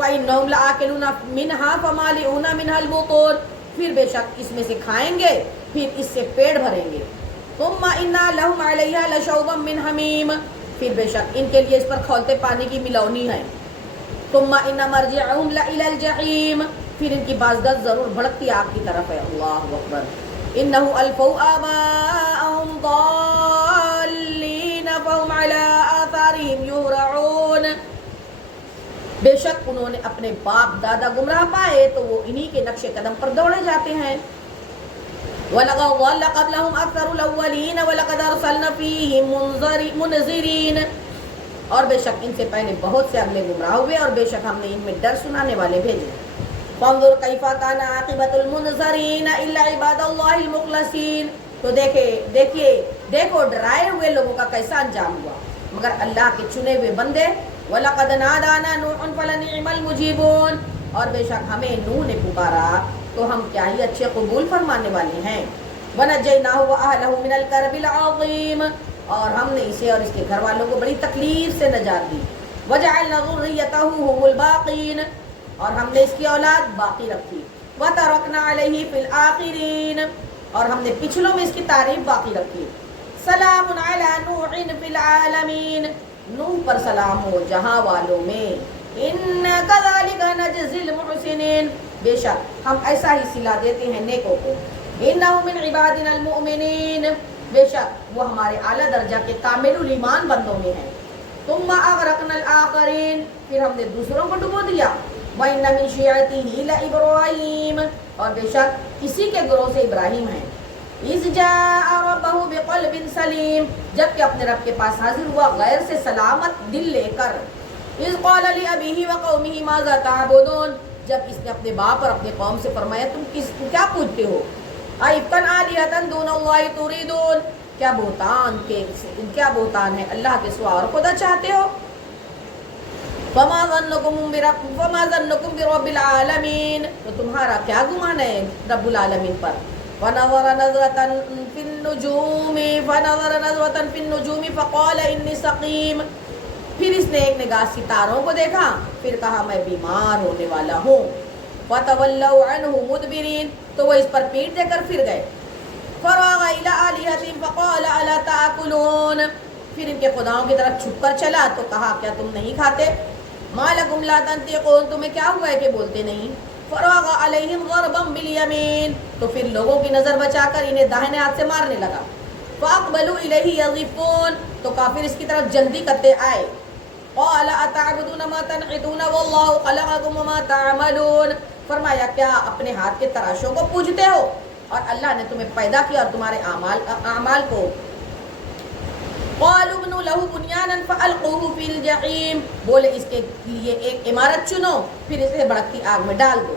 فَإِنَّهُمْ لَآكِلُونَ مِنْهَا فَمَالِئُونَ مِنْهَا الْبُطُونَ، پھر بے شک اس میں سے کھائیں گے، پھر اس سے پیٹ بھریں گے. ثُمَّ إِنَّ لَهُمْ عَلَيْهَا لَشَوْبًا مِّنْ حَمِيمٍ، پھر بے شک ان کے لیے اس پر کھولتے پانی کی ملونی ہے. ثُمَّ إِنَّ مَرْجِعَهُمْ لَإِلَى الْجَحِيمِ، پھر ان کی بازگشت ضرور بھڑکتی آگ کی طرف ہے. اللہ اکبر. إِنَّهُ أَلْفَوْا آبَاءَهُمْ ضَالِّينَ فَهُمْ عَلَىٰ آثَارِهِمْ يُهْرَعُونَ، بے شک انہوں نے اپنے باپ دادا گمراہ پائے تو وہ انہی کے نقش قدم پر دوڑے جاتے ہیں. وَلَقَدْ ضَلَّ قَبْلَهُمْ أَكْثَرُ الْأَوَّلِينَ وَلَقَدْ أَرْسَلْنَا فِيهِمْ مُنذِرِينَ، اور بے شک ان سے پہلے بہت سے اگلے گمراہ ہوئے اور بے شک ہم نے ان میں ڈر سنانے والے بھیجے. فَانظُرْ كَيْفَ كَانَ عَاقِبَةُ الْمُنذَرِينَ إِلَّا عِبَادَ اللَّهِ الْمُخْلَصِينَ، تو دیکھو ڈرائے ہوئے لوگوں کا کیسا انجام ہوا، مگر اللہ کے چنے ہوئے بندے. وَلَقَدْ نَادَانَا نُوحٌ فَلَنِعْمَ الْمُجِيبُونَ، اور بے شک ہمیں نوح نے پکارا تو ہم کیا ہی اچھے قبول فرمانے والے ہیں. وَنَجَّيْنَاهُ وَأَهْلَهُ مِنَ الْكَرْبِ الْعَظِيمِ، اور ہم نے اسے اور اس کے گھر والوں کو بڑی تکلیف سے نجات دی. وَجَعَلْنَا ذُرِّيَّتَهُ هُمُ الْبَاقِينَ، اور ہم نے اس کی اولاد باقی رکھی. وَتَرَكْنَا عَلَيْهِ فِي الْآخِرِينَ، اور ہم نے پچھلوں میں اس کی تعریف باقی رکھی. سلام علی نوح فی العالمین، نوح پر سلام ہو جہاں والوں میں. اِنَّا كَذَلِكَ نَجْزِي الْمُحْسِنِينَ، بے شک ہم ایسا ہی صلہ دیتے ہیں نیکوں کو. اِنَّهُ مِنْ عِبَادِنَا الْمُؤْمِنِينَ، بے شک وہ ہمارے اعلیٰ درجہ کے کامل الایمان بندوں میں ہیں. ثُمَّ أَغْرَقْنَا الْآخَرِينَ، پھر ہم نے دوسروں کو ڈبو دیا. وَإِنَّ مِنْ شِيعَتِهِ لَإِبْرَاهِيمَ، اور بے شک اسی کے گروہ سے ابراہیم ہیں. اِذْ جَاءَ رَبَّهُ بِقَلْبٍ سَلِيمٍ، جبکہ اپنے رب کے پاس حاضر ہوا غیر سے سلامت دل لے کر. اِذْ قَالَ لِأَبِيهِ وَقَوْمِهِ مَاذَا تَعْبُدُونَ، جب اس نے اپنے باپ اور اپنے قوم سے فرمایا تم کیا پوجتے ہو. أَئِفْكًا آلِهَةً دُونَ اللَّهِ تُرِيدُونَ، کیا بہتان ہے اللہ کے سوا اور خدا چاہتے ہو. فَمَا ظَنُّكُمْ بِرَبِّ الْعَالَمِينَ، تو تمہارا کیا گمان ہے رب العالمین پر. فَنَظَرَ نَظْرَةً فِي النُّجُومِ فَقَالَ إِنِّي سَقِيمٌ، پھر اس نے ایک نگاہ ستاروں کو دیکھا پھر کہا میں بیمار ہونے والا ہوں. فَتَوَلَّوْا عَنْهُ مُدْبِرِينَ، تو وہ اس پر پیٹ دے کر پھر گئے. فَرَاغَ إِلَىٰ آلِهَتِهِمْ فَقَالَ أَلَا تَأْكُلُونَ، پھر ان کے خداؤں کی طرف چھپ کر چلا تو کہا کیا تم نہیں کھاتے. مَا لَكُمْ لَا تَنطِقُونَ، تمہیں کیا ہوا ہے کہ بولتے نہیں. فَرَاغَ عَلَيْهِمْ ضَرْبًا بِالْيَمِينِ، تو پھر لوگوں کی نظر بچا کر انہیں داہنے ہاتھ سے مارنے لگا. فَأَقْبَلُوا إِلَيْهِ يَزِفُّونَ، تو کافر اس کی طرف جلدی کرتے آئے. قَالَ أَتَعْبُدُونَ مَا تَنْحِتُونَ وَاللَّهُ خَلَقَكُمْ وَمَا تَعْمَلُونَ، فرمایا کیا اپنے ہاتھ کے تراشوں کو پوجتے ہو اور اللہ نے تمہیں پیدا کیا اور تمہارے اعمال کو. قَالُوا ابْنُوا لَهُ بُنْيَانًا فَأَلْقُوهُ فِي الْجَحِيمِ، بولے اس کے لیے ایک عمارت چنو پھر اسے بھڑکتی آگ میں ڈال دو.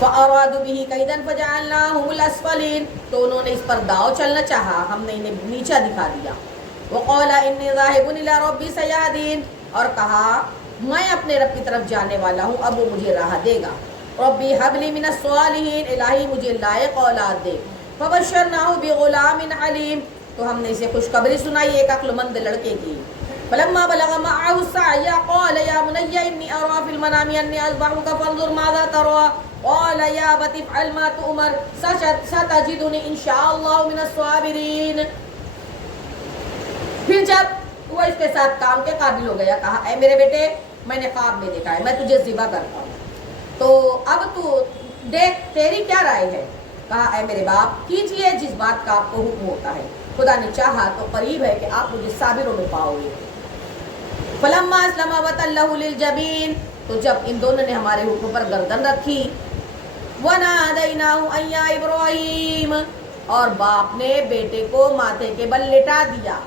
فَأَرَادُوا بِهِ كَيْدًا فَجَعَلْنَاهُمُ الْأَسْفَلِينَ، تو انہوں نے اس پر داؤ چلنا چاہا ہم نے انہیں نیچا دکھا دیا. وَقَالَ إِنِّي ذَاهِبٌ إِلَىٰ رَبِّي سَيَهْدِينِ، اور کہا میں اپنے رب کی طرف جانے والا ہوں اب وہ مجھے راہ دے گا. رَبِّ هَبْ لِي مِنَ الصَّالِحِينَ، الہی مجھے لائق اولاد دے. فَبَشَّرْنَاهُ بِغُلَامٍ حَلِيمٍ، تو ہم نے اسے خوشخبری سنائی ایک عقلمند لڑکے کی. فَلَمَّا بَلَغَ مَعَهُ السَّعْيَ قَالَ يَا بُنَيَّ إِنِّي أَرَىٰ فِي الْمَنَامِ أَنِّي أَذْبَحُكَ فَانظُرْ مَاذَا تَرَىٰ. قَالَ يَا أَبَتِ افْعَلْ مَا تُؤْمَرُ سَتَجِدُنِي إِن شَاءَ اللَّهُ مِنَ الصَّابِرِينَ. پھر جب وہ اس کے ساتھ کام کے قابل ہو گیا کہا اے میرے بیٹے میں نے خواب میں دیکھا ہے میں تجھے ذبح کرتا ہوں تو اب تو دیکھ تیری کیا رائے ہے. کہا اے میرے باپ کیجئے جس بات کا آپ کو حکم ہوتا ہے، خدا نے چاہا تو قریب ہے کہ آپ مجھے صابروں میں پاؤ گے. فَلَمَّا أَسْلَمَ وَتَلَّهُ لِلْجَبِينِ، تو جب ان دونوں نے ہمارے حکم پر گردن رکھی. وَنَادَيْنَاهُ أَن يَا إِبْرَاهِيمُ، اور باپ نے بیٹے کو ماتھے کے بل لٹا دیا.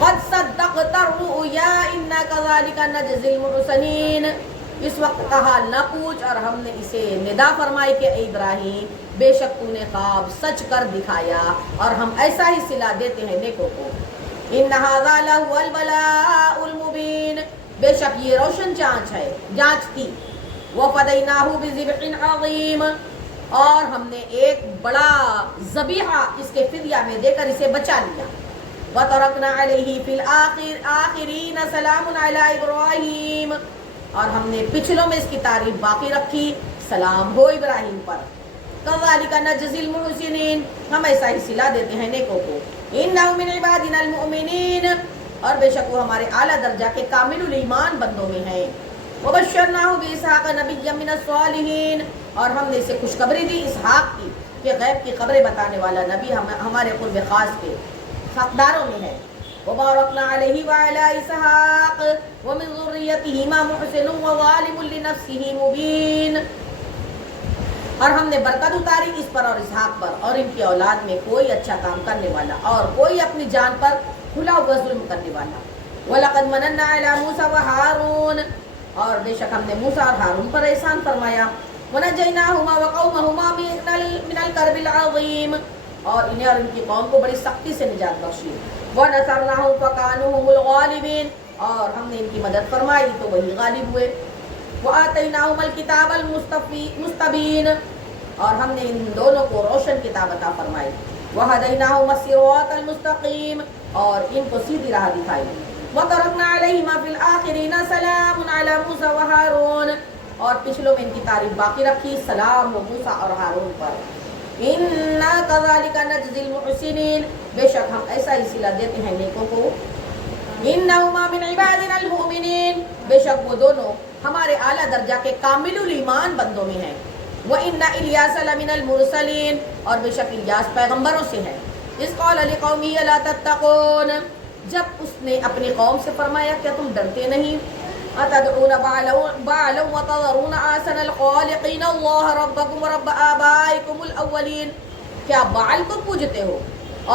قَدْ صَدَّقْتَ الرُّؤْيَا إِنَّا كَذَلِكَ نَجْزِي الْمُحْسِنِينَ، اس وقت کا حال نہ پوچھ اور ہم نے اسے ندا فرمائی کہ اے ابراہیم بے شک تو نے خواب سچ کر دکھایا اور ہم ایسا ہی صلہ دیتے ہیں نیکوں کو. إِنَّ هَذَا لَهُوَ الْبَلَاءُ الْمُبِينُ، بے شک یہ روشن جانچ تھی. وَفَدَيْنَاهُ بِذِبْحٍ عَظِيمٍ، اور ہم نے ایک بڑا ذبیحہ اس کے فدیہ میں دے کر اسے بچا لیا. وَتَرَكْنَا عَلَيْهِ فِي الْآخِرِينَ سَلَامٌ عَلَىٰ إِبْرَاهِيمَ، اور ہم نے پچھلوں میں اس کی تعریف باقی رکھی، سلام ہو ابراہیم پر۔ کذالک نجزی المحسنین، ہم ایسا ہی صلہ دیتے ہیں نیکوں کو۔ انہ من عبادنا المؤمنین، اور بے شک وہ ہمارے اعلیٰ درجہ کے کامل الایمان بندوں میں ہیں۔ وبشرناہ باسحاق نبیا من الصالحین، اور ہم نے اسے خوشخبری دی اسحاق کی کہ غیب کی خبریں بتانے والا نبی ہمارے قرب خاص کے حقداروں میں ہے۔ وبارکنا علیہ وعلی اسحاق ومن ذریتہما محسن وظالم لنفسہ مبین، اور ہم نے برکت اتاری اس پر اور اسحاق پر اور ان کی اولاد میں کوئی اچھا کام کرنے والا اور کوئی اپنی جان پر کھلا ہوا ظلم کرنے والا۔ وَلَقَدْ مَنَنَّا عَلَى مُوسَى وَهَارُونَ، اور بے شک ہم نے موسیٰ اور ہارون پر احسان فرمایا۔ وَنَجَّيْنَاهُمَا وَقَوْمَهُمَا مِنَ الْكَرْبِ الْعَظِيمِ، اور انہیں اور ان کی قوم کو بڑی سختی سے نجات بخشی۔ وَنَصَرْنَاهُمْ فَكَانُوا هُمُ الْغَالِبِينَ، اور ہم نے ان کی مدد فرمائی تو وہی غالب ہوئے۔ وَآتَيْنَاهُمَ الْكِتَابَ الْمُسْتَبِينَ، اور ہم نے ان دونوں کو روشن کتاب عطا فرمائی۔ وَهَدَيْنَاهُمَ الصِّرَاطَ الْمُسْتَقِيمَ، اور ان کو سیدھی راہ دکھائی۔ وَتَرَكْنَا عَلَيْهِمَا فِي الْآخِرِينَ سَلَامٌ عَلَى مُوسَى وَهَارُونَ، اور پچھلوں میں ان کی تعریف باقی رکھی، سلام ہو موسیٰ اور ہارون پر۔ اِنَّا كَذَلِكَ نَجْزِي الْمُحْسِنِينَ، بے شک ہم ایسا ہی صلہ دیتے ہیں نیکوں کو۔ اِنَّهُمَا مِنْ عِبَادِنَا الْمُؤْمِنِينَ، بے شک وہ دونوں ہمارے اعلیٰ درجہ کے کامل الایمان بندوں میں ہیں۔ وَإِنَّ إِلْيَاسَ لَمِنَ الْمُرْسَلِينَ، اور بے شک الیاس پیغمبروں سے ہے۔ اِذْ قَالَ لِقَوْمِهِ أَلَا تَتَّقُونَ، جب اس نے اپنی قوم سے فرمایا کیا تم ڈرتے نہیں؟ أَتَدْعُونَ بَعْلًا وَتَذَرُونَ أَحْسَنَ الْخَالِقِينَ اللَّهَ رَبَّكُمْ وَرَبَّ آبَائِكُمُ الْأَوَّلِينَ، کیا باال کو پوجتے ہو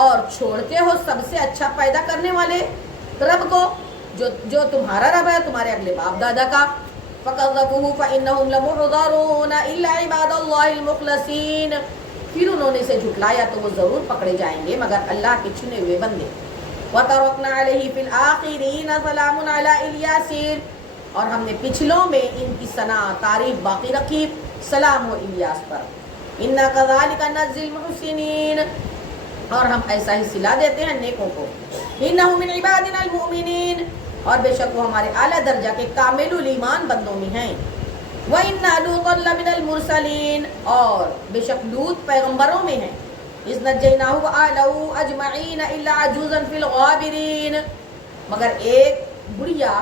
اور چھوڑتے ہو سب سے اچھا پیدا کرنے والے رب کو جو تمہارا رب ہے تمہارے اگلے باپ دادا کا۔ فَكَذَّبُوهُ فَإِنَّهُمْ لَمُحْضَرُونَ إِلَّا عِبَادَ اللَّهِ الْمُخْلَصِينَ، پھر انہوں نے اسے جھٹلایا تو وہ ضرور پکڑے جائیں گے مگر اللہ کے چنے ہوئے بندے۔ وَتَرَكْنَا عَلَيْهِ فِي الْآخِرِينَ سَلَامٌ عَلَى إِلْيَاسِينَ، اور ہم نے پچھلوں میں ان کی ثنا تعریف باقی رکھی، سلام ہو الیاس پر۔ اِنَّا كَذَلِكَ نَجْزِي الْمُحْسِنِينَ، اور ہم ایسا ہی صلہ دیتے ہیں نیکوں کو۔ اِنَّهُ مِنْ عِبَادِنَا الْمُؤْمِنِينَ، اور بے شک وہ ہمارے اعلیٰ درجہ کے کامل الایمان بندوں میں ہیں۔ وَإِنَّ لُوطًا لَمِنَ الْمُرْسَلِينَ، اور بے شک لوط پیغمبروں میں ہیں۔ إِذْ نَجَّيْنَاهُ وَأَهْلَهُ أَجْمَعِينَ إِلَّا عَجُوزًا فِي الْغَابِرِينَ، مگر ایک بڑھیا،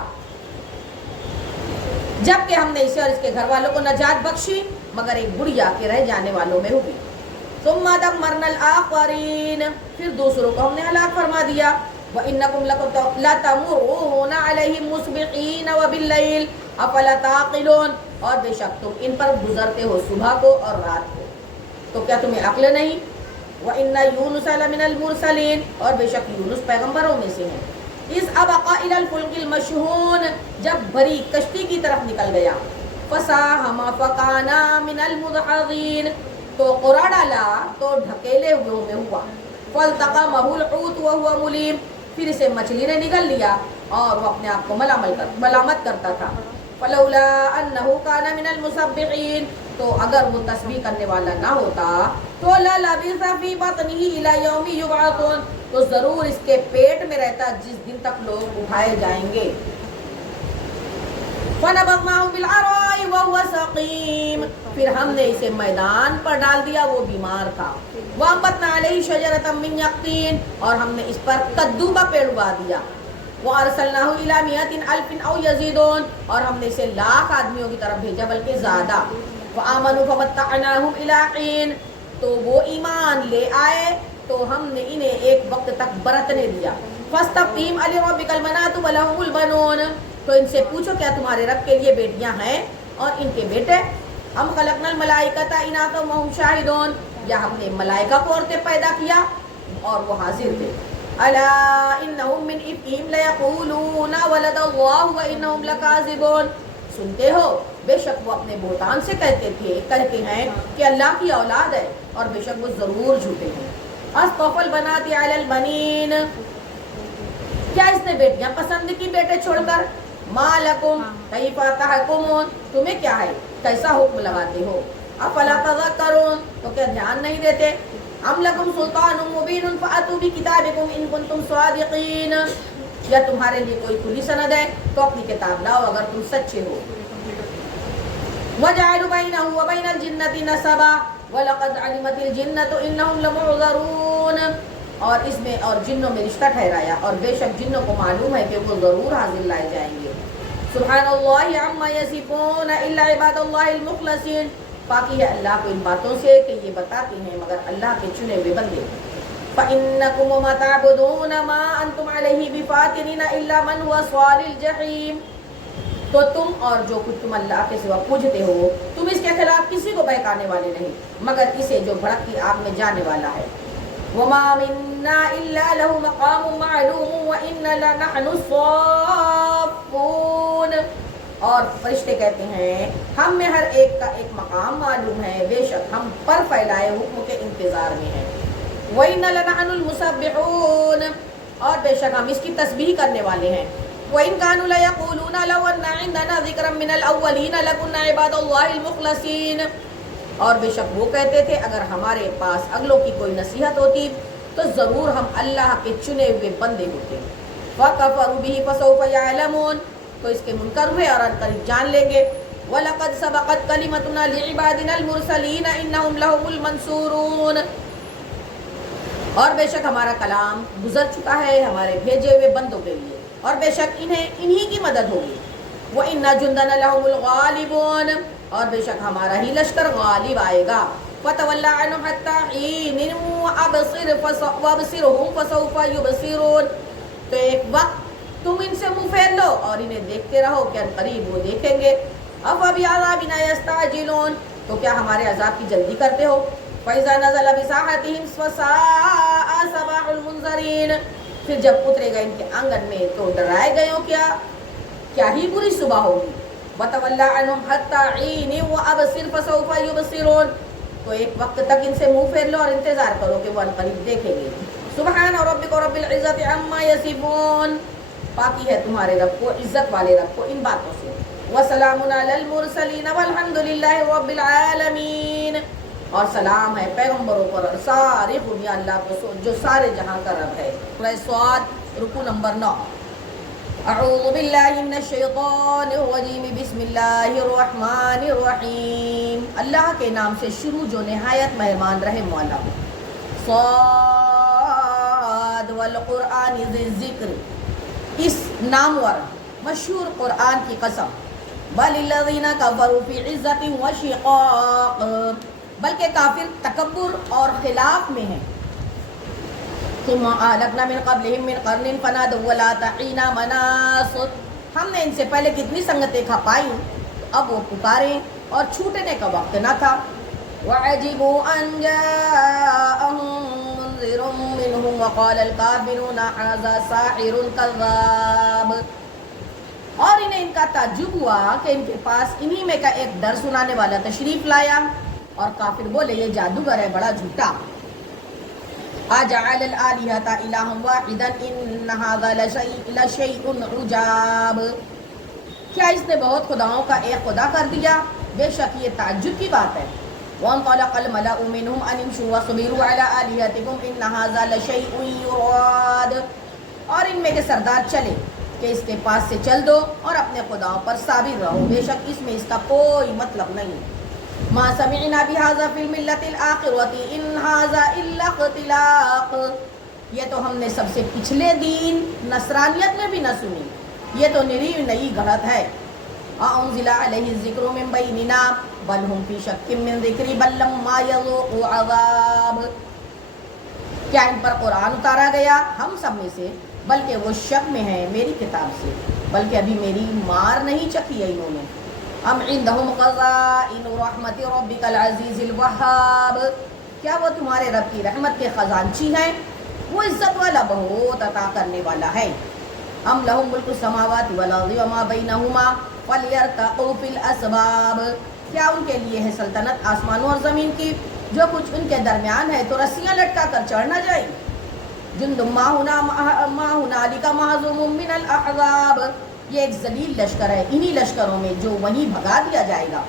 جبکہ ہم نے اسے اور اس کے گھر والوں کو نجات بخشی مگر ایک بڑھیا کے رہ جانے والوں میں ہوئی۔ ثُمَّ دَمَّرْنَا الْآخَرِينَ، پھر دوسروں کو ہم نے ہلاک فرما دیا۔ وَإِنَّكُمْ لَتَمُرُّونَ عَلَيْهِمْ مُصْبِحِينَ وَبِاللَّيْلِ أَفَلَا تَعْقِلُونَ، اور بے شک تم ان پر گزرتے ہو صبح کو اور رات کو، تو کیا تمہیں عقل نہیں؟ وَإِنَّ يُونُسَ لَمِنَ الْمُرْسَلِينَ، اور بے شک یونس پیغمبروں میں سے ہیں۔ اِذْ أَبَقَ إِلَى الْفُلْكِ الْمَشْحُونِ، جب بھری کشتی کی طرف نکل گیا۔ فَسَاهَمَ فَكَانَ مِنَ الْمُدْحَضِينَ، تو قرع ڈالا تو ڈھکیلے ہوئے میں ہوا۔ فَالْتَقَمَهُ الْحُوتُ وَهُوَ مُلِيمٌ، پھر اسے مچھلی نے نگل لیا اور وہ اپنے آپ کو ملامت کرتا تھا۔ فَلَوْلَا أَنَّهُ كَانَ مِنَ الْمُسَبِّحِينَ، تو اگر وہ تسبیح کرنے والا نہ ہوتا تو لَلَبِثَ فِي بَطْنِهِ إِلَى يَوْمِ يُبْعَثُونَ، تو ضرور اس کے پیٹ میں رہتا جس دن تک لوگ اٹھائے جائیں گے۔ فَنَبَذْنَاهُ بِالْعَرَاءِ وَهُوَ سَقِيمٌ، پھر ہم نے اسے میدان پر ڈال دیا، وہ بیمار تھا۔ وَأَنبَتْنَا عَلَيْهِ شَجَرَةً مِّن يَقْطِينٍ، اور ہم نے اس پر کدو کا پیڑ اگا دیا۔ وَأَرْسَلْنَاهُ إِلَى مِائَةٍ أَلْفٍ أَوْ يَزِيدُونَ، اور ہم نے اسے 1,00,000 آدمیوں کی طرف بھیجا بلکہ زیادہ۔ فَآمَنُوا فَمَتَّعْنَاهُمْ إِلَىٰ حِينٍ، تو وہ ایمان لے آئے تو ہم نے انہیں ایک وقت تک برتنے دیا۔ فَاسْتَفْتِهِمْ أَلِرَبِّكَ الْبَنَاتُ وَلَهُمُ الْبَنُونَ، تو ان سے پوچھو کیا تمہارے رب کے لیے بیٹیاں ہیں اور ان کے بیٹے؟ ہم خلقنا الملائکۃ اناثا وهم شاہدون، یا ہم نے ملائکہ کو عورتیں پیدا کیا اور وہ حاضر تھے۔ الا انہم من افکہم لیقولون ولد اللہ وانہم لکاذبون، سنتے ہو بے شک وہ اپنے بہتان سے کہتے ہیں کہ اللہ کی اولاد ہے اور بے شک وہ ضرور جھوٹے ہیں۔ اصطفى البنات علی البنین، کیا اس نے بیٹیاں پسند کی بیٹے چھوڑ کر؟ ما لکم کیف تحکمون، تمہیں کیا ہے کیسا حکم لگاتے ہو؟ افلا تذکرون، تو کیا دھیان نہیں دیتے؟ ام لکم سلطان مبین فاتوا بکتابکم ان کنتم صادقین، یا تمہارے لیے کوئی کھلی سند ہے تو اپنی کتاب لاؤ اگر تم سچے ہو۔ وَجَعَلُوا بَيْنَهُ وَبَيْنَ الْجِنَّةِ نَسَبًا وَلَقَدْ عَلِمَتِ الْجِنَّةُ إِنَّهُمْ لَمُحْضَرُونَ، اور اس میں اور جنوں میں رشتہ ٹھہرایا، اور بے شک جنوں کو معلوم ہے کہ وہ ضرور حاضر لائے جائیں گے۔ سبحان اللہ عما یصفون الا عباد اللہ المخلصین، پاکی ہے اللہ کو ان باتوں سے کہ یہ بتاتے ہیں مگر اللہ کے چنے ہوئے بندے۔ فَإِنَّكُمْ وَمَا تَعْبُدُونَ مَا أَنْتُمْ عَلَيْهِ بِفَاتِنِينَ إِلَّا مَنْ هُوَ صَالِ الْجَحِيمِ، تو تم اور جو کچھ تم اللہ کے سوا پوجتے ہو، تم اس کے خلاف کسی کو بہکانے والے نہیں مگر اسے جو بھڑکتی آگ میں جانے والا ہے۔ وَمَا مِنَّا إِلَّا لَهُ مَقَامٌ مَعْلُومٌ وَإِنَّا لَنَحْنُ الصَّافُّونَ، اور فرشتے کہتے ہیں ہم میں ہر ایک کا ایک مقام معلوم ہے، بے شک ہم پر پھیلائے حکم کے انتظار میں ہیں۔ وَإِنَّا لَنَحْنُ الْمُسَبِّحُونَ، اور بے شک ہم اس کی تسبیح کرنے والے ہیں۔ وَإِن كَانُوا لَيَقُولُونَ لَوْ أَنَّ عِندَنَا ذِكْرًا مِّنَ الْأَوَّلِينَ لَكُنَّا عِبَادَ اللَّهِ الْمُخْلَصِينَ، اور بے شک وہ کہتے تھے اگر ہمارے پاس اگلوں کی کوئی نصیحت ہوتی تو ضرور ہم اللہ کے چنے ہوئے بندے ہوتے۔ وَكَفَرُوا بِهِ فَسَوْفَ يَعْلَمُونَ، تو اس کے منکر ہوئے اور عنقریب جان لیں گے۔ وَلَقَدْ سَبَقَتْ كَلِمَتُنَا لِعِبَادِنَا الْمُرْسَلِينَ إِنَّهُمْ لَهُمُ الْمَنْصُورُونَ، اور بے شک ہمارا کلام گزر چکا ہے ہمارے بھیجے ہوئے بندوں کے لیے، اور بے شک انہی کی مدد ہوگی۔ وَإِنَّ جُنْدَنَا لَهُمُ الْغَالِبُونَ، اور بے شک ہمارا ہی لشکر غالب آئے گا۔ فَتَوَلَّ عَنْهُمْ حَتَّى حِينٍ وَأَبْصِرْهُمْ فَسَوْفَ يُبْصِرُونَ، تو ایک وقت تم ان سے منہ پھیر لو اور انہیں دیکھتے رہو کہ عنقریب وہ دیکھیں گے۔ أَفَبِعَذَابِنَا يَسْتَعْجِلُونَ، تو کیا ہمارے عذاب کی جلدی کرتے ہو؟ فَإِذَا نَزَلَ بِسَاحَتِهِمْ فَسَاءَ صَبَاحُ الْمُنذَرِينَ، پھر جب اترے گا ان کے آنگن میں تو ڈرائے گئے ہو کیا ہی بری صبح ہوگی۔ وَتَوَلَّ عَنْهُمْ حَتَّى حِينٍ وَأَبْصِرْ فَسَوْفَ يُبْصِرُونَ، تو ایک وقت تک ان سے منہ پھیر لو اور انتظار کرو کہ وہ عنقریب دیکھیں گے۔ سبحان ربک رب العزت عما یصفون، پاکی ہے تمہارے رب کو، عزت والے رب کو ان باتوں سے۔ وسلام علی المرسلین والحمد للہ رب العالمین، اور سلام ہے پیغمبروں پر اور سارے دنیا اللہ کو جو سارے جہاں کا رب ہے۔ سورہ صاد رکوع نمبر 9۔ اعوذ باللہ من الشیطان الرجیم، بسم اللہ الرحمن الرحیم، اللہ کے نام سے شروع جو نہایت مہربان رحم والا۔ صاد والقرآن ذی الذکر، اس نامور مشہور قرآن کی قسم۔ بل الذین کفروا فی عزت و شقاق، بلکہ کافر تکبر اور خلاف میں ہیں۔ ثم اہلکنا من قبلہم من قرن فنادوا ولا تحین مناص، ہم نے ان سے پہلے کتنی سنگتیں کھپائیں، اب وہ پکاریں اور چھوٹنے کا وقت نہ تھا۔ وعجبوا ان جاءهم منذر منهم وقال الكافرون هذا ساحر كذاب، اور انہیں ان کا تعجب ہوا کہ ان کے پاس انہی میں کا ایک ڈر سنانے والا تشریف لایا، اور کافر بولے یہ جادوگر ہے بڑا جھوٹا۔ اجعل الآلہۃ الہا واحدا ان ھذا لشیء عجاب، کیا اس نے بہت خداؤں کا ایک خدا کر دیا، بے شک یہ تعجب کی بات ہے۔ وانطلق الملأ منهم ان امشوا واصبروا على آلهتكم ان ھذا لشیء یراد، اور ان میں کے سردار چلے کہ اس کے پاس سے چل دو اور اپنے خداؤں پر صابر رہو، بے شک اس میں اس کا کوئی مطلب نہیں۔ ما سمعنا بهذا في الملة الآخرة ان ھذا الا اختلاق، یہ تو ہم نے سب سے پچھلے دین نصرانیت میں بھی نہ سنی، یہ تو نئی گھڑت ہے۔ انزل علیہ الذکر من بیننا بل هم فی شک من ذکری بل لما یذوقوا عذاب، کیا ان پر قرآن اتارا گیا ہم سب میں سے، بلکہ وہ شک میں ہیں میری کتاب سے، بلکہ ابھی میری مار نہیں چکھی ہے انہوں نے۔ ام عندهم خزائن رحمت ربک العزیز الوہاب، کیا وہ تمہارے رب کی رحمت کے خزانچی ہیں، وہ عزت والا بہت عطا کرنے والا ہے۔ ام لہم ملک السماوات والارض وما بینہما فلیرتقوا فی الاسباب، کیا ان کے لیے ہے سلطنت آسمانوں اور زمین کی، جو کچھ ان کے درمیان ہے تو رسیاں لٹکا کر چڑھ نہ جائیں۔ جند ما ہنالک مہزوم من الاحزاب، یہ ایک ذلیل لشکر ہے انہی لشکروں میں جو وہیں بھگا دیا جائے گا۔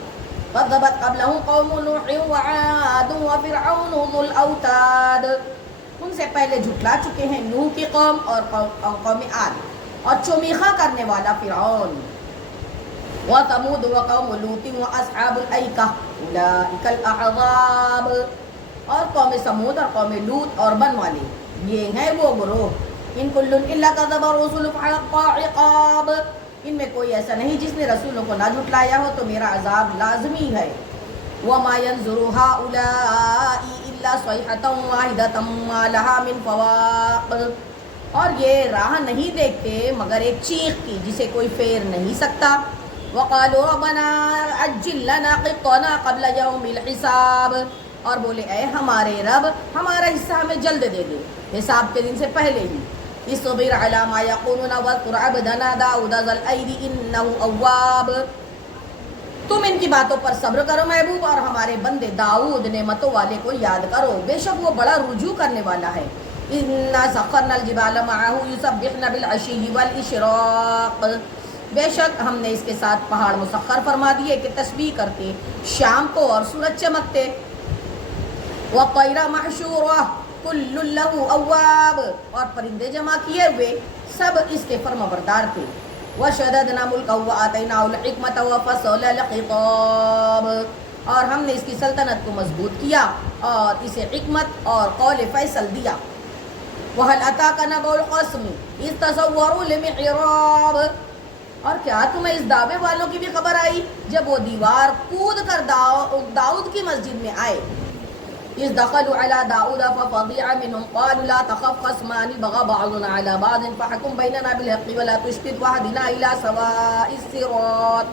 کذبت قبلہم قوم نوح وعاد وفرعون ذو الاوتاد، ان سے پہلے جھٹلا چکے ہیں نوح کی قوم اور قوم عاد اور چومیخا کرنے والا فرعون۔ وثمود وقوم لوط واصحاب الایکہ اولئک الاحزاب، اور قوم سمود اور قوم لوط اور بن والے یہ ہیں وہ گروہ، ان کل الا کذب الرسل فحق عقاب، ان میں کوئی ایسا نہیں جس نے رسولوں کو نہ جھٹلایا ہو تو میرا عذاب لازمی ہے۔ وما ينظر هؤلاء الا صيحة واحدة ما لها من فواق، اور یہ راہ نہیں دیکھتے مگر ایک چیخ کی جسے کوئی پھیر نہیں سکتا۔ وقالوا ربنا عجل لنا قطنا قبل يوم الحساب، اور بولے اے ہمارے رب ہمارا حصہ ہمیں جلد دے دے حساب کے دن سے پہلے ہی۔ اصبر على ما يقولون واذكر عبدنا داؤد ذا الأيد إنه أواب، تم ان کی باتوں پر صبر کرو محبوب، اور ہمارے بندے داؤد نعمتوں والے کو یاد کرو، بے شک وہ بڑا رجوع کرنے والا ہے۔ انا سخرنا الجبال معه يسبحن بالعشي والاشراق، بے شک ہم نے اس کے ساتھ پہاڑ مسخر فرما دیے کہ تسبیح کرتے شام کو اور سورج چمکتے۔ وَالطَّيْرَ مَحْشُورَةً كُلٌّ لَهُ أَوَّابٌ، اور پرندے جمع کیے ہوئے سب اس کے فرمانبردار تھے۔ وَشَدَدْنَا مُلْكَهُ وَآتَيْنَاهُ الْحِكْمَةَ وَفَصْلَ الْخِطَابِ، اور ہم نے اس کی سلطنت کو مضبوط کیا اور اسے حکمت اور قول فیصل دیا۔ وَهَلْ أَتَاكَ نَبَأُ الْخَصْمِ إِذْ تَسَوَّرُوا الْمِحْرَابَ، اور کیا تمہیں اس دعوے والوں کی بھی خبر آئی جب وہ دیوار کود کر داؤد کی مسجد میں آئے۔ اذ دخلوا على داؤد ففزع منهم قالوا لا تخف خصمان بغى بعضنا على بعض فاحكم بيننا بالحق ولا تشتت واهدنا الى سواء الصراط،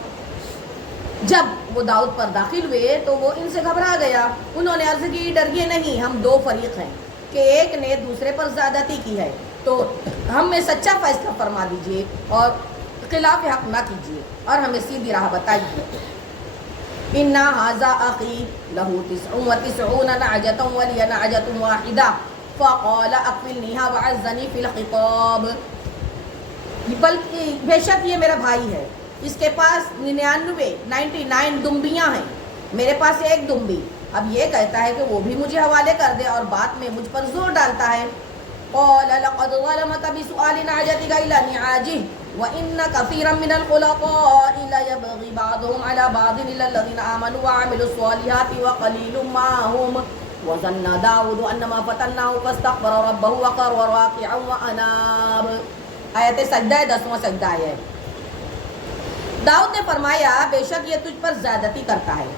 جب وہ داؤد پر داخل ہوئے تو وہ ان سے گھبرا گیا، انہوں نے عرض کی ڈریے نہیں، ہم دو فریق ہیں کہ ایک نے دوسرے پر زیادتی کی ہے تو ہم میں سچا فیصلہ فرما دیجیے اور خلاف حق نہ کیجیے اور ہمیں سیدھی راہ بتائیے۔ اِنَّ هَذَا أَخِي لَهُ 99 نَعْجَةً وَلِيَ نَعْجَةٌ وَاحِدَةٌ فَقَالَ أَكْفِلْنِيهَا وَعَزَّنِي فِي الْخِطَابِ، بلکہ بے شک یہ میرا بھائی ہے، اس کے پاس 99 دمبیاں ہیں، میرے پاس ایک دمبی، اب یہ کہتا ہے کہ وہ بھی مجھے حوالے کر دے اور بات میں مجھ پر زور ڈالتا ہے۔ قَالَ لَقَدْ ظَلَمَكَ بِسُؤَالِ نَعْجَتِكَ إِلَى نِعَاجِهِ وَإِنَّ كَثِيرًا مِنَ الْخُلَطَاءِ لَيَبْغِي بَعْضُهُمْ عَلَى بَعْضٍ إِلَّا الَّذِينَ آمَنُوا وَعَمِلُوا الصَّالِحَاتِ وَقَلِيلٌ مَّا هُمْ وَظَنَّ دَاوُودُ أَنَّمَا فَتَنَّاهُ فَاسْتَغْفَرَ رَبَّهُ وَخَرَّ رَاكِعًا وَأَنَابَ، آیت سجدہ 10واں سجدہ ہے۔ داؤد نے فرمایا بے شک یہ تجھ پر زیادتی کرتا ہے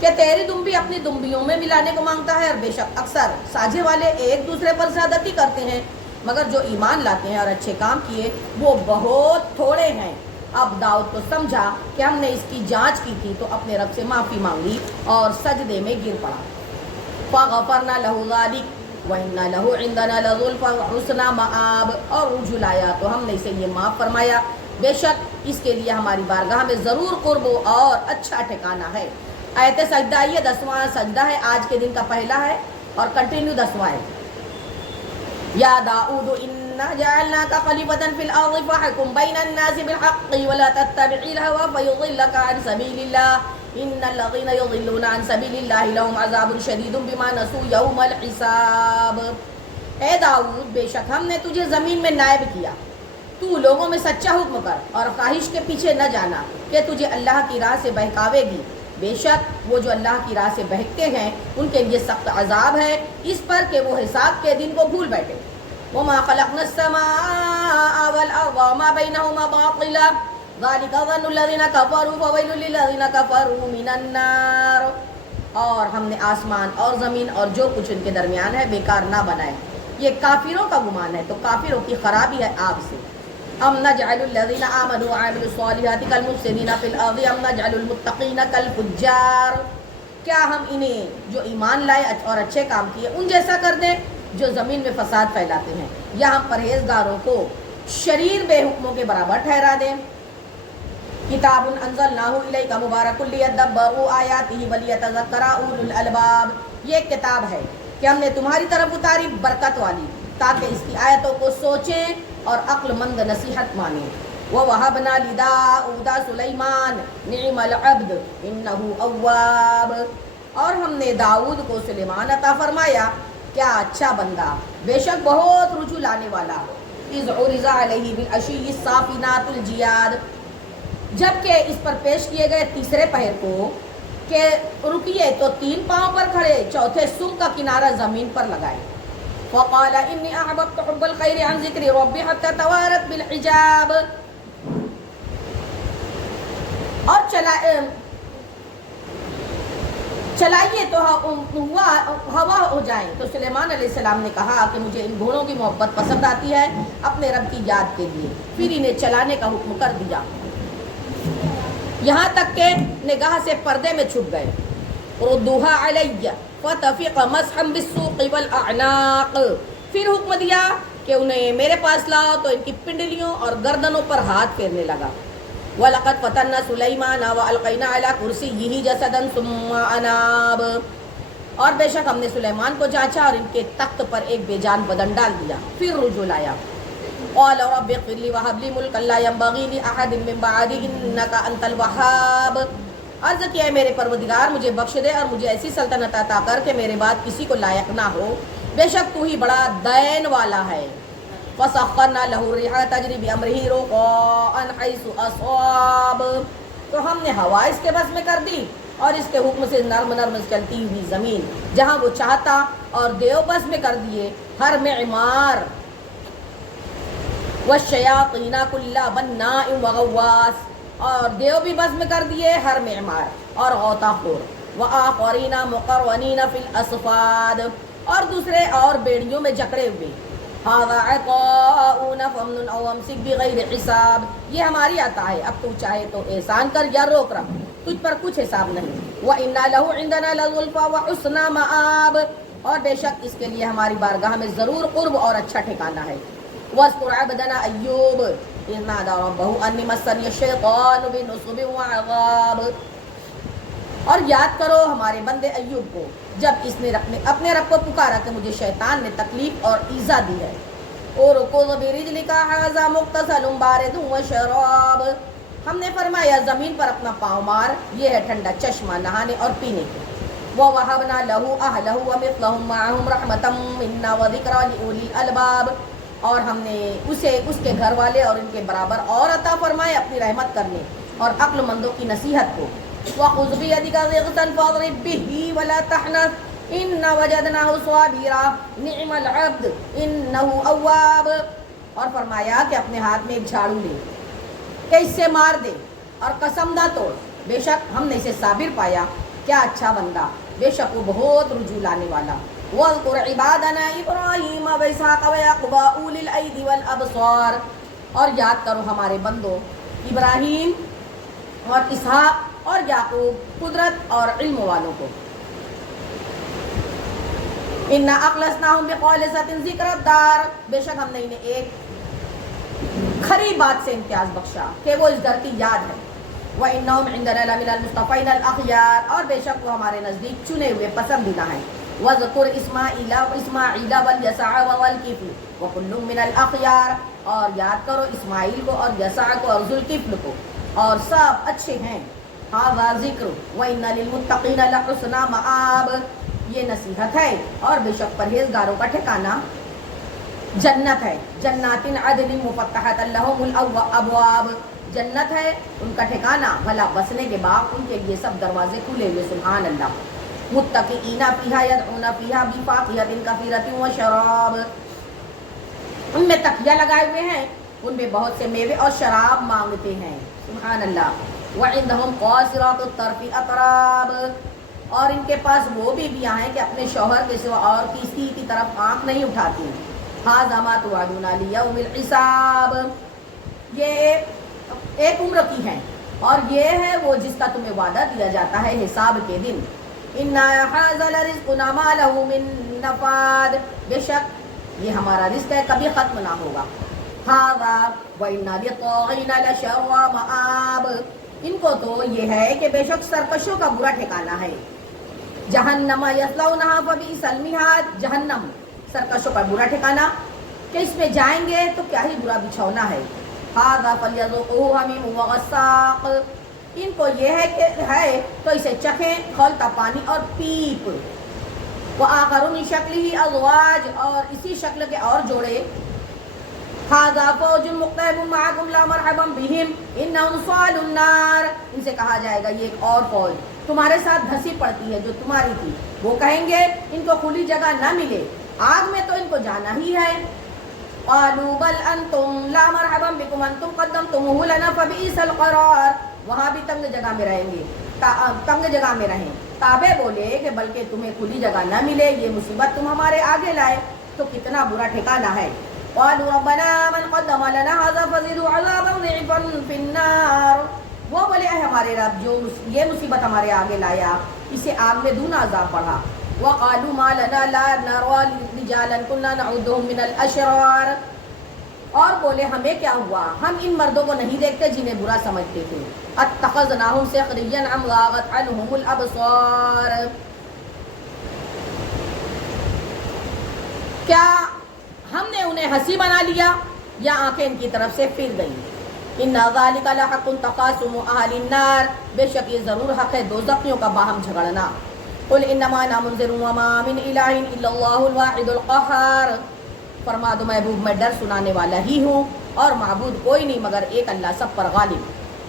کہ تیری دمبی اپنی دمبیوں میں ملانے کو مانگتا ہے، اور بے شک اکثر ساجھے والے ایک دوسرے پر زیادتی کرتے ہیں، مگر جو ایمان لاتے ہیں اور اچھے کام کیے وہ بہت تھوڑے ہیں۔ اب داؤد کو سمجھا کہ ہم نے اس کی جانچ کی تھی تو اپنے رب سے معافی مانگی اور سجدے میں گر پڑا۔ فَغَفَرْنَا لَهُ ذَلِكَ وَإِنَّ لَهُ عِندَنَا لَزُلْفَىٰ وَحُسْنَ مَآبٍ، اور رجوع لایا تو ہم نے اسے یہ معاف فرمایا، بے شک اس کے لیے ہماری بارگاہ میں ضرور قرب اور اچھا ٹھکانہ ہے۔ آیت سجدہ یہ 10واں سجدہ ہے، آج کے دن کا پہلا ہے اور کنٹینیو 10واں ہے۔ یا داؤد انا جعلناک خلیفۃ فی الارض فاحکم بین الناس بالحق ولا تتبع الهوى فیضلک عن سبیل اللہ ان الذین یضلون عن سبیل اللہ لهم عذاب شدید بما نسوا یوم الحساب۔ اے داؤد بے شک ہم نے تجھے زمین میں نائب کیا، تو لوگوں میں سچا حکم کر اور خواہش کے پیچھے نہ جانا کہ تجھے اللہ کی راہ سے بہکاوے گی، بے شک وہ جو اللہ کی راہ سے بہکتے ہیں ان کے لیے سخت عذاب ہے اس پر کہ وہ حساب کے دن کو بھول بیٹھے۔ وَمَا خَلَقْنَا السَّمَاءَ وَالْأَرْضَ وَمَا بَيْنَهُمَا بَاطِلًا ذَلِكَ ظَنُّ الَّذِينَ كَفَرُوا فَوَيْلٌ لِّلَّذِينَ كَفَرُوا مِنَ النَّارِ، اور ہم نے آسمان اور زمین اور جو کچھ ان کے درمیان ہے بیکار نہ بنائے، یہ کافروں کا گمان ہے تو کافروں کی خرابی ہے آگ سے۔ ام نجعل الذین آمنوا وعملوا الصالحات کالمفسدین فی الارض ام نجعل المتقین کالفجار، کیا ہم انہیں جو ایمان لائے اور اچھے کام کیے ان جیسا کر دیں جو زمین میں فساد پھیلاتے ہیں، یا ہم پرہیزگاروں کو شریر بے حکموں کے برابر ٹھہرا دیں۔ کتاب انزلناہ الیک مبارک لیدبروا آیاتہ ولیتذکر اولو الالباب، یہ کتاب ہے کہ ہم نے تمہاری طرف اتاری برکت والی تاکہ اس کی آیتوں کو سوچیں اور عقل مند نصیحت مانیں۔ وَوَهَبْنَا لِدَاؤُدَ سُلَيْمَانَ نِعْمَ الْعَبْدُ إِنَّهُ أَوَّابٌ، اور ہم نے داؤد کو سلیمان عطا فرمایا، کیا اچھا بندہ، بے شک بہت رجوع لانے والا۔ اِذْ عُرِضَ عَلَيْهِ بِالْعَشِيِّ الصَّافِنَاتُ الْجِيَادُ، جبکہ اس پر پیش کیے گئے تیسرے پہر کو کہ رکیے تو 3 پاؤں پر کھڑے، چوتھے سم کا کنارہ زمین پر لگائے. فقال انی احببت حب الخیر عن ذکر ربی حتی توارت بالحجاب. اور چلائیے تو ہوا ہو جائیں. تو سلیمان علیہ السلام نے کہا کہ مجھے ان گھوڑوں کی محبت پسند آتی ہے اپنے رب کی یاد کے لیے. پھر انہیں چلانے کا حکم کر دیا یہاں تک کہ نگاہ سے پردے میں چھپ گئے. ردوہا علیہ فتفق مسحا بالسوق والاعناق. پھر حکم دیا کہ انہیں میرے پاس لاؤ تو ان کی پنڈلیوں اور گردنوں پر ہاتھ پھیرنے لگا. وَلَقَدْ فَتَنَّا سُلَيْمَانَ وَأَلْقَيْنَا عَلَى كُرْسِيِّهِ جَسَدًا ثُمَّ أَنَابَ. اور بے شک ہم نے سلیمان کو جانچا اور ان کے تخت پر ایک بے جان بدن ڈال دیا. پھر رجوع لایا. قال رب اغفر لي وهب لي ملكا لا ينبغي لأحد من بعدي إنك أنت الوهاب. عرض کیا ہے میرے پروردگار مجھے بخش دے اور مجھے ایسی سلطنت عطا کر کہ میرے بعد کسی کو لائق نہ ہو، بے شک تو ہی بڑا دین والا ہے. فَسَخَّرْنَا لَهُ الرِّيحَ تَجْرِي بِأَمْرِهِ رُخَاءً حَيْثُ أَصَابَ. تو ہم نے ہوا اس کے بس میں کر دی اور اس کے حکم سے نرم نرم چلتی ہوئی زمین جہاں وہ چاہتا، اور دیو بس میں کر دیے ہر معمار. والشیاطین کل بناء وغواص. اور دیو بھی بس میں کر دیے ہر معمار اور غوطہ خور. وآخرین مقرنین فی الاصفاد. اور دوسرے اور بیڑیوں میں جکڑے ہوئے. ھذا عطاؤنا فامنن او امسک بغیر حساب. یہ ہماری عطا ہے، اب تو چاہے تو احسان کر یا روک رکھ، تجھ پر کچھ حساب نہیں. وَإِنَّا لَهُ عِندَنَا لَزُلْفَىٰ وَحُسْنَ مَآب. اور بے شک اس کے لیے ہماری بارگاہ میں ضرور قرب اور اچھا ٹھکانہ ہے. وَاذْكُرْ عَبْدَنَا أَيُّوبَ إِذْ نَادَىٰ رَبَّهُ أَنِّي مَسَّنِيَ الشَّيْطَانُ بِنُصْبٍ وَعَذَابٍ. اور یاد کرو ہمارے بندے ایوب کو جب اس نے اپنے رب کو پکارا کہ مجھے شیطان نے تکلیف اور ایذا دی ہے. اُرْكُضْ بِرِجْلِكَ هَٰذَا مُغْتَسَلٌ بَارِدٌ وَشَرَابٌ. ہم نے فرمایا زمین پر اپنا پاؤں مار، یہ ہے ٹھنڈا چشمہ نہانے اور پینے کے. وَوَهَبْنَا لَهُ أَهْلَهُ وَمِثْلَهُم مَّعَهُمْ رَحْمَةً مِّنَّا وَذِكْرَىٰ لِأُولِي الْأَلْبَابِ. اور ہم نے اسے اس کے گھر والے اور ان کے برابر اور عطا فرمائے اپنی رحمت کرنے اور عقل مندوں کی نصیحت کو. وَخُذْ بِيَدِكَ ضِغْثًا فَاضْرِب بِّهِ وَلَا تَحْنَثْ إِنَّا وَجَدْنَاهُ صَابِرًا نِعْمَ الْعَبْدُ إِنَّهُ أَوَّابٌ. اور فرمایا کہ اپنے ہاتھ میں ایک جھاڑو لے کہ اس سے مار دے اور قسم نہ توڑ، بے شک ہم نے اسے صابر پایا، کیا اچھا بندہ، بے شک وہ بہت رجوع لانے والا. وَاذْكُرْ عِبَادَنَا إِبْرَاهِيمَ وَإِسْحَاقَ وَيَعْقُوبَ أُولِي الْأَيْدِي وَالْأَبْصَارِ. اور یاد کرو ہمارے بندوں ابراہیم اور اسحاق اور یعقوب، قدرت اور علم والوں کو. إِنَّا أَخْلَصْنَاهُمْ بِخَالِصَةٍ ذِكْرَى الدَّارِ. بے شک ہم نے انہیں ایک کھری بات سے امتیاز بخشا کہ وہ اس در کی یاد ہے. وَإِنَّهُمْ عِندَنَا لَمِنَ الْمُصْطَفَيْنَ الْأَخْيَارِ. اور بے شک وہ ہمارے نزدیک چنے ہوئے پسندیدہ ہیں. وَاذْكُرْ إِسْمَاعِيلَ وَالْيَسَعَ وَالْكِفْلَ وَكُلٌّ مِّنَ الْأَخْيَارِ. اور یاد کرو اسماعیل کو اور یسع کو اور ذوالکفل کو، اور سب اچھے ہیں. ھذا ذکر وَإِنَّ لِلْمُتَّقِينَ لَحُسْنَ مَآب. یہ نصیحت ہے اور بے شک پرہیزگاروں کا ٹھکانہ جنت ہے. جنات عدن مفتحۃ لہم الابواب. جنت ہے ان کا ٹھکانہ، بھلا بسنے کے باغ، ان کے لیے سب دروازے کھلے ہوئے. سبحان اللہ. متکئین فیہا یدعون فیہا بفاکہۃ کثیرۃ وشراب. ان میں تکیہ لگائے ہوئے ہیں، ان میں بہت سے میوے اور شراب مانگتے ہیں. سبحان اللہ. وعندہم قاصرات الطرف اطراب. اور ان کے پاس وہ بیویاں ہیں کہ اپنے شوہر کے سوا اور کسی کی طرف آنکھ نہیں اٹھاتی. ھذا ما توعدون لیوم الحساب. یہ ایک عمر کی ہے اور یہ ہے وہ جس کا تمہیں وعدہ دیا جاتا ہے حساب کے دن. اِنَّ ھذَا لَرِزْقُنَا مَا لَهُ مِن نَفَادٍ. بے شک یہ ہمارا رزق ہے، کبھی ختم نہ ہوگا. ھذَا وَإِنَّ لِلطَّاغِينَ لَشَرَّ مَآب. ان کو تو یہ ہے کہ بے شک سرکشوں کا برا ٹھکانہ ہے. جہنم یصلونها فبئس المہاد. جہنم سرکشوں کا برا ٹھکانہ کہ اس میں جائیں گے تو کیا ہی برا بچھونا ہے. ھذا فلیذوقوہ حمیم وغساق. ان کو یہ ہے کہ ہے تو اسے چکھیں کھولتا پانی اور پیپ. وآخر من شکلہ ازواج. اور اسی شکل کے اور جوڑے. ھذا فوج مقتحم معکم لا مرحبا بہم انہم صالوا النار. ان سے کہا جائے گا یہ ایک اور فوج تمہارے ساتھ دھسی پڑتی ہے جو تمہاری تھی. وہ کہیں گے ان کو کھلی جگہ نہ ملے, آگ میں تو ان کو جانا ہی ہے. قالوا بل انتم لا مرحبا بكم انتم قدمتموه لنا فبئس القرار. وہاں بھی تنگ جگہ میں رہیں گے, تنگ جگہ میں رہیں. تابع بولے کہ بلکہ تمہیں کھلی جگہ نہ ملے, یہ مصیبت تم ہمارے آگے لائے تو کتنا برا ٹھکانہ ہے. قالوا ربنا من قدم لنا هذا فزده عذابا ضعفا في النار. وہ بولے اے ہمارے رب جو یہ مصیبت ہمارے آگے لایا اسے آگ میں دونا عذاب بڑھا. وقالوا ما لنا لا نرى رجالا كنا نعدهم من الاشرار. اور بولے ہمیں کیا ہوا, ہم ان مردوں کو نہیں دیکھتے جنہیں برا سمجھتے تھے. اتخذناهم سخريا ام ضاغت عنهم الابصار. کیا ہم نے انہیں ہنسی بنا لیا یا آنکھیں ان کی طرف سے پھر گئیں. ان ذالک لحق تخاصم اہل النار. بے شک یہ ضرور حق ہے دوزخیوں کا باہم جھگڑنا. قل انما انا منذر وما من الہ الا اللہ الواحد القہار. فرما دو محبوب میں ڈر سنانے والا ہی ہوں اور معبود کوئی نہیں مگر ایک اللہ سب پر غالب.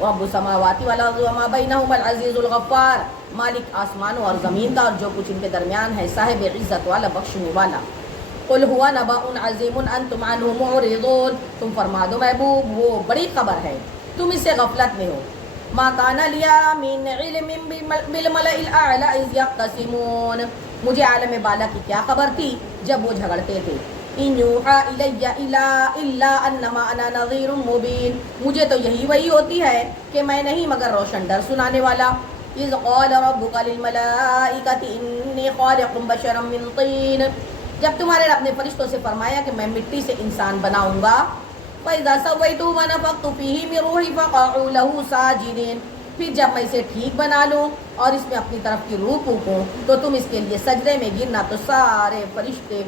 رب السماوات والارض وما بینہما العزیز الغفار. مالک آسمانوں اور زمین کا اور جو کچھ ان کے درمیان ہے, صاحب عزت والا بخشنے والا. قل هو نبأ عظیم انتم عنہ معرضون. تم فرما دو محبوب وہ بڑی خبر ہے تم اس سے غفلت میں ہو. ما کان لیا من علم بالملأ الاعلی اذ یختصمون. مجھے عالم بالا کی کیا خبر تھی جب وہ جھگڑتے تھے. ان یوحى الی الا انما انا نذیر مبین. مجھے تو یہی وہی ہوتی ہے کہ میں نہیں مگر روشن ڈر سنانے والا. اذ قال ربک للملائکۃ انی خالق بشرا من طین. جب تمہارے رب نے فرشتوں سے فرمایا کہ میں مٹی سے انسان بناؤں گا. فَإِذَا سَوَّيْتُهُ وَنَفَخْتُ فِيهِ مِن رُوحِي فَقَعُوا لَهُ سَاجِدِينَ. پھر جب میں اسے ٹھیک بنا لوں اور اس میں اپنی طرف کی روح پھونکوں تو تم اس کے لیے سجدے میں گرنا. تو سارے فرشتے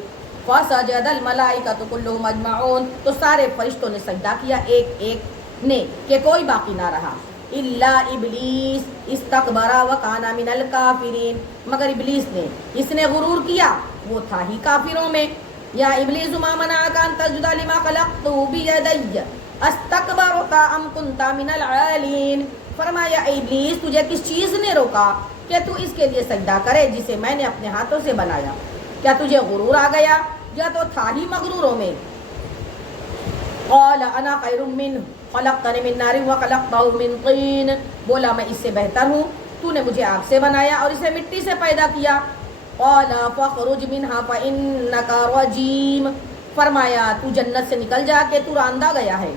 فَسَجَدَ الْمَلَائِكَةُ كُلُّهُمْ أَجْمَعُونَ. تو سارے فرشتوں نے سجدہ کیا ایک ایک نے کہ کوئی باقی نہ رہا. الا ابلیس استکبر وکان من الکافرین. مگر ابلیس نے, اس نے غرور کیا, وہ تھا ہی کافروں میں. یا ابلیس ما منعک ان تسجد لما خلقت بیدی استکبرت ام کنت من العالین. فرمایا اے ابلیس تجھے کس چیز نے روکا کہ تو اس کے لیے سجدہ کرے جسے میں نے اپنے ہاتھوں سے بنایا. کیا تجھے غرور آ گیا یا تو تھا ہی مغروروں میں. قال انا خیر منہ خلقتنی من نار وخلقتہ من طین. بولا میں اس سے بہتر ہوں, تو نے مجھے آگ سے بنایا اور اسے مٹی سے پیدا کیا. قال فاخرج منها فانک رجیم. فرمایا تو جنت سے نکل جا کہ تو راندہ گیا ہے.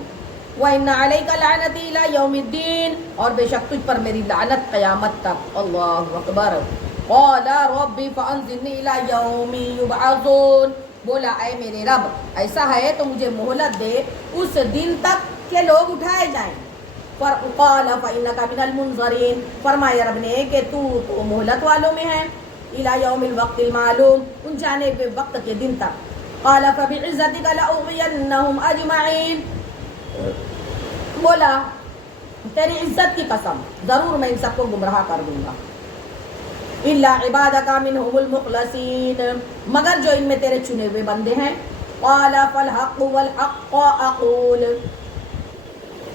وان علیک لعنتی الی یوم الدین. اور بے شک تجھ پر میری لعنت قیامت تک. اللہ اکبر. قال رب فانظرنی الی یوم یبعثون. بولا اے میرے رب ایسا ہے تو مجھے مہلت دے اس دن تک کہ لوگ اٹھائے جائیں. قال فانک من المنظرین. فرمایا رب نے کہ تو مہلت والوں میں ہے. الی یوم الوقت المعلوم. ان جانے پہ وقت کے دن تک. قال فبعزتک لاغوینہم اجمعین. بولا تیری عزت کی قسم ضرور میں ان سب کو گمراہ کر دوں گا. الا عبادک منہم المخلصین. مگر جو ان میں تیرے چنے ہوئے بندے ہیں. قال فالحق والحق اقول.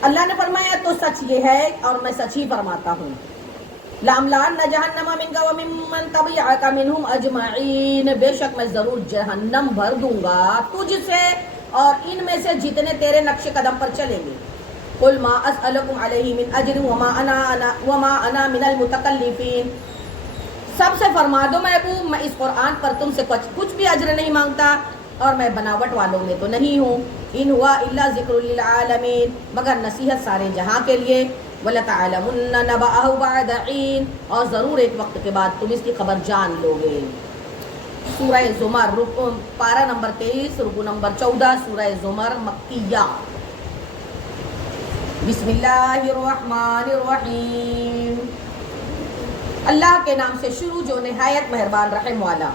اللہ نے فرمایا تو سچ یہ ہے اور میں سچ ہی فرماتا ہوں. لَأَمْلَأَنَّ جَهَنَّمَ مِنْكَ وَمِمَّنْ تَبِعَكَ مِنْهُمْ أَجْمَعِينَ. بے شک میں ضرور جہنم بھر دوں گا تجھ سے اور ان میں سے جتنے تیرے نقش قدم پر چلیں گے. قُلْ مَا أَسْأَلُكُمْ عَلَيْهِ مِنْ أَجْرٍ وَمَا أَنَا مِنَ الْمُتَكَلِّفِينَ. سب سے فرما دو محبوب میں اس قرآن پر تم سے کچھ بھی اجر نہیں مانگتا اور میں بناوٹ والوں میں تو نہیں ہوں. ان ہوا الا ذکر للعالمین. مگر نصیحت سارے جہاں کے لیے. وَلَتَعْلَمُنَّ نَبَأَهُ بَعْدَ حِینٍ. اور ضرور ایک وقت کے بعد تم اس کی خبر جان لو گے. سورہ زمر پارہ نمبر 23 رکوع نمبر 14. سورہ زمر مکیہ. بسم اللہ الرحمن الرحیم. اللہ کے نام سے شروع جو نہایت مہربان رحم والا.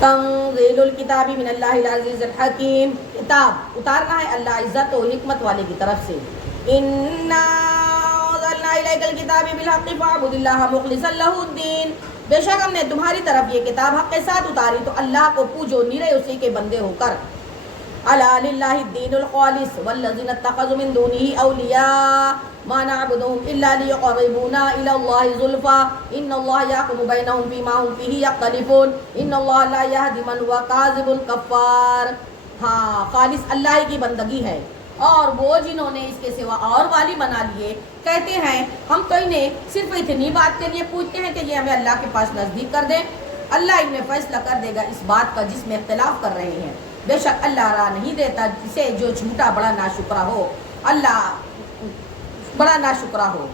تنزیل الکتاب من اللہ العزیز الحکیم. کتاب اتارنا ہے اللہ عزت و حکمت والے کی طرف سے. انا انزلنا الیک الکتاب بالحق فاعبد اللہ مخلصا لہ الدین. بے شک ہم نے تمہاری طرف یہ کتاب حق کے ساتھ اتاری تو اللہ کو پوجو نرے اسی کے بندے ہو کر. الا للہ الدین الخالص والذین اتخذوا من دونه اولیاء ما نعبدهم الا ليقربونا الى الله زلفى ان الله يحكم بينهم فيما هم فيه يختلفون ان الله لا يهدي من هو كاذب كفار. ہاں خالص اللہ ہی کی بندگی ہے، اور وہ جنہوں نے اس کے سوا اور والی بنا لیے کہتے ہیں ہم تو انہیں صرف اتنی بات کے لیے پوچھتے ہیں کہ یہ ہمیں اللہ کے پاس نزدیک کر دیں. اللہ انہیں فیصلہ کر دے گا اس بات کا جس میں اختلاف کر رہے ہیں. بے شک اللہ راہ نہیں دیتا جسے جو جھوٹا بڑا ناشکرا ہو، اللہ بڑا ناشکرا ہو.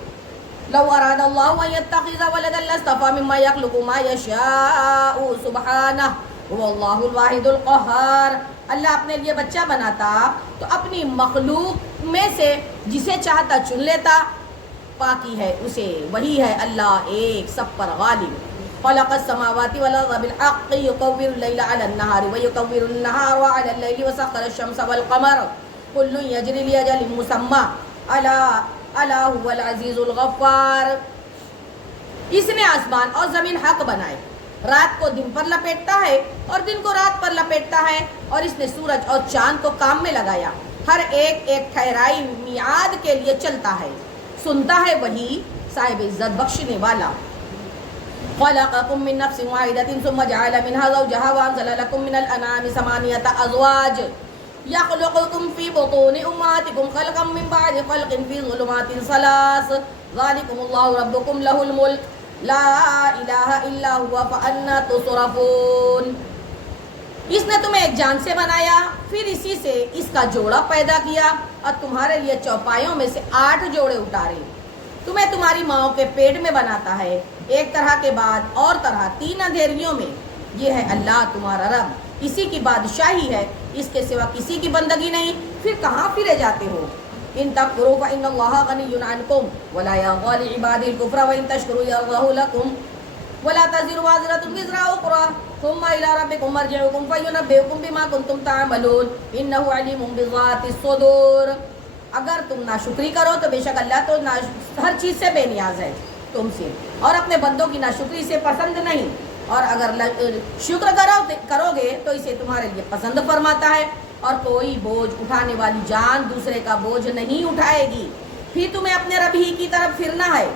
لو اراد اللہ ان يتخذ ولدا لاصطفى مما يخلق ما يشاء سبحانہ واللہ الواحد القہار. اللہ اپنے لیے بچہ بناتا تو اپنی مخلوق میں سے جسے چاہتا چن لیتا. پاکی ہے اسے، وہی ہے اللہ ایک سب پر غالب. خلق السماوات والارض بالحق يكور الليل على النهار ويكور النهار على الليل وسخر الشمس والقمر كل يجري لاجل مسمى الا هو العزيز الغفار. اس نے آسمان اور زمین حق بنائے، رات کو دن پر لپیٹتا ہے اور دن کو رات پر لپیٹتا ہے، اور اس نے سورج اور چاند کو کام میں لگایا، ہر ایک ایک ٹھہرائی میعاد کے لیے چلتا ہے. سنتا ہے وہی صاحب عزت بخشنے والا. خلقكم من نفس واحدة ثم جعل منها زوجها وأنزل لكم من الأنعام ثمانية أزواج يخلقكم في بطون أمهاتكم خلقا من بعد خلق في ظلمات ثلاث ذلكم الله ربكم له الملك لا إله إلا هو فأنا تصرفون. اس نے تمہیں ایک جان سے بنایا، پھر اسی سے اس کا جوڑا پیدا کیا اور تمہارے لیے چوپایوں میں سے 8 جوڑے اتارے. تمہیں تمہاری ماؤں کے پیٹ میں بناتا ہے، ایک طرح کے بعد اور طرح 3 اندھیریوں میں. یہ ہے اللہ تمہارا رب، اسی کی بادشاہی ہے، اس کے سوا کسی کی بندگی نہیں. پھر کہاں پھرے جاتے ہو؟ ان تکفروا فإن اللہ غنی عنکم ولا یرضى لعباده الکفر وإن تشکروا یرضه لکم ولا تزر وازرة وزر أخرى ثم إلى ربكم مرجعكم فينبئكم بما كنتم تعملون إنه عليم بذات الصدور. اگر تم ناشکری کرو تو بے شک اللہ تو ہر چیز سے بے نیاز ہے تم سے، اور اپنے بندوں کی ناشکری سے پسند نہیں، اور اگر شکر کرو گے تو اسے تمہارے لیے پسند فرماتا ہے. اور کوئی بوجھ اٹھانے والی جان دوسرے کا بوجھ نہیں اٹھائے گی. پھر تمہیں اپنے رب ہی کی طرف پھرنا ہے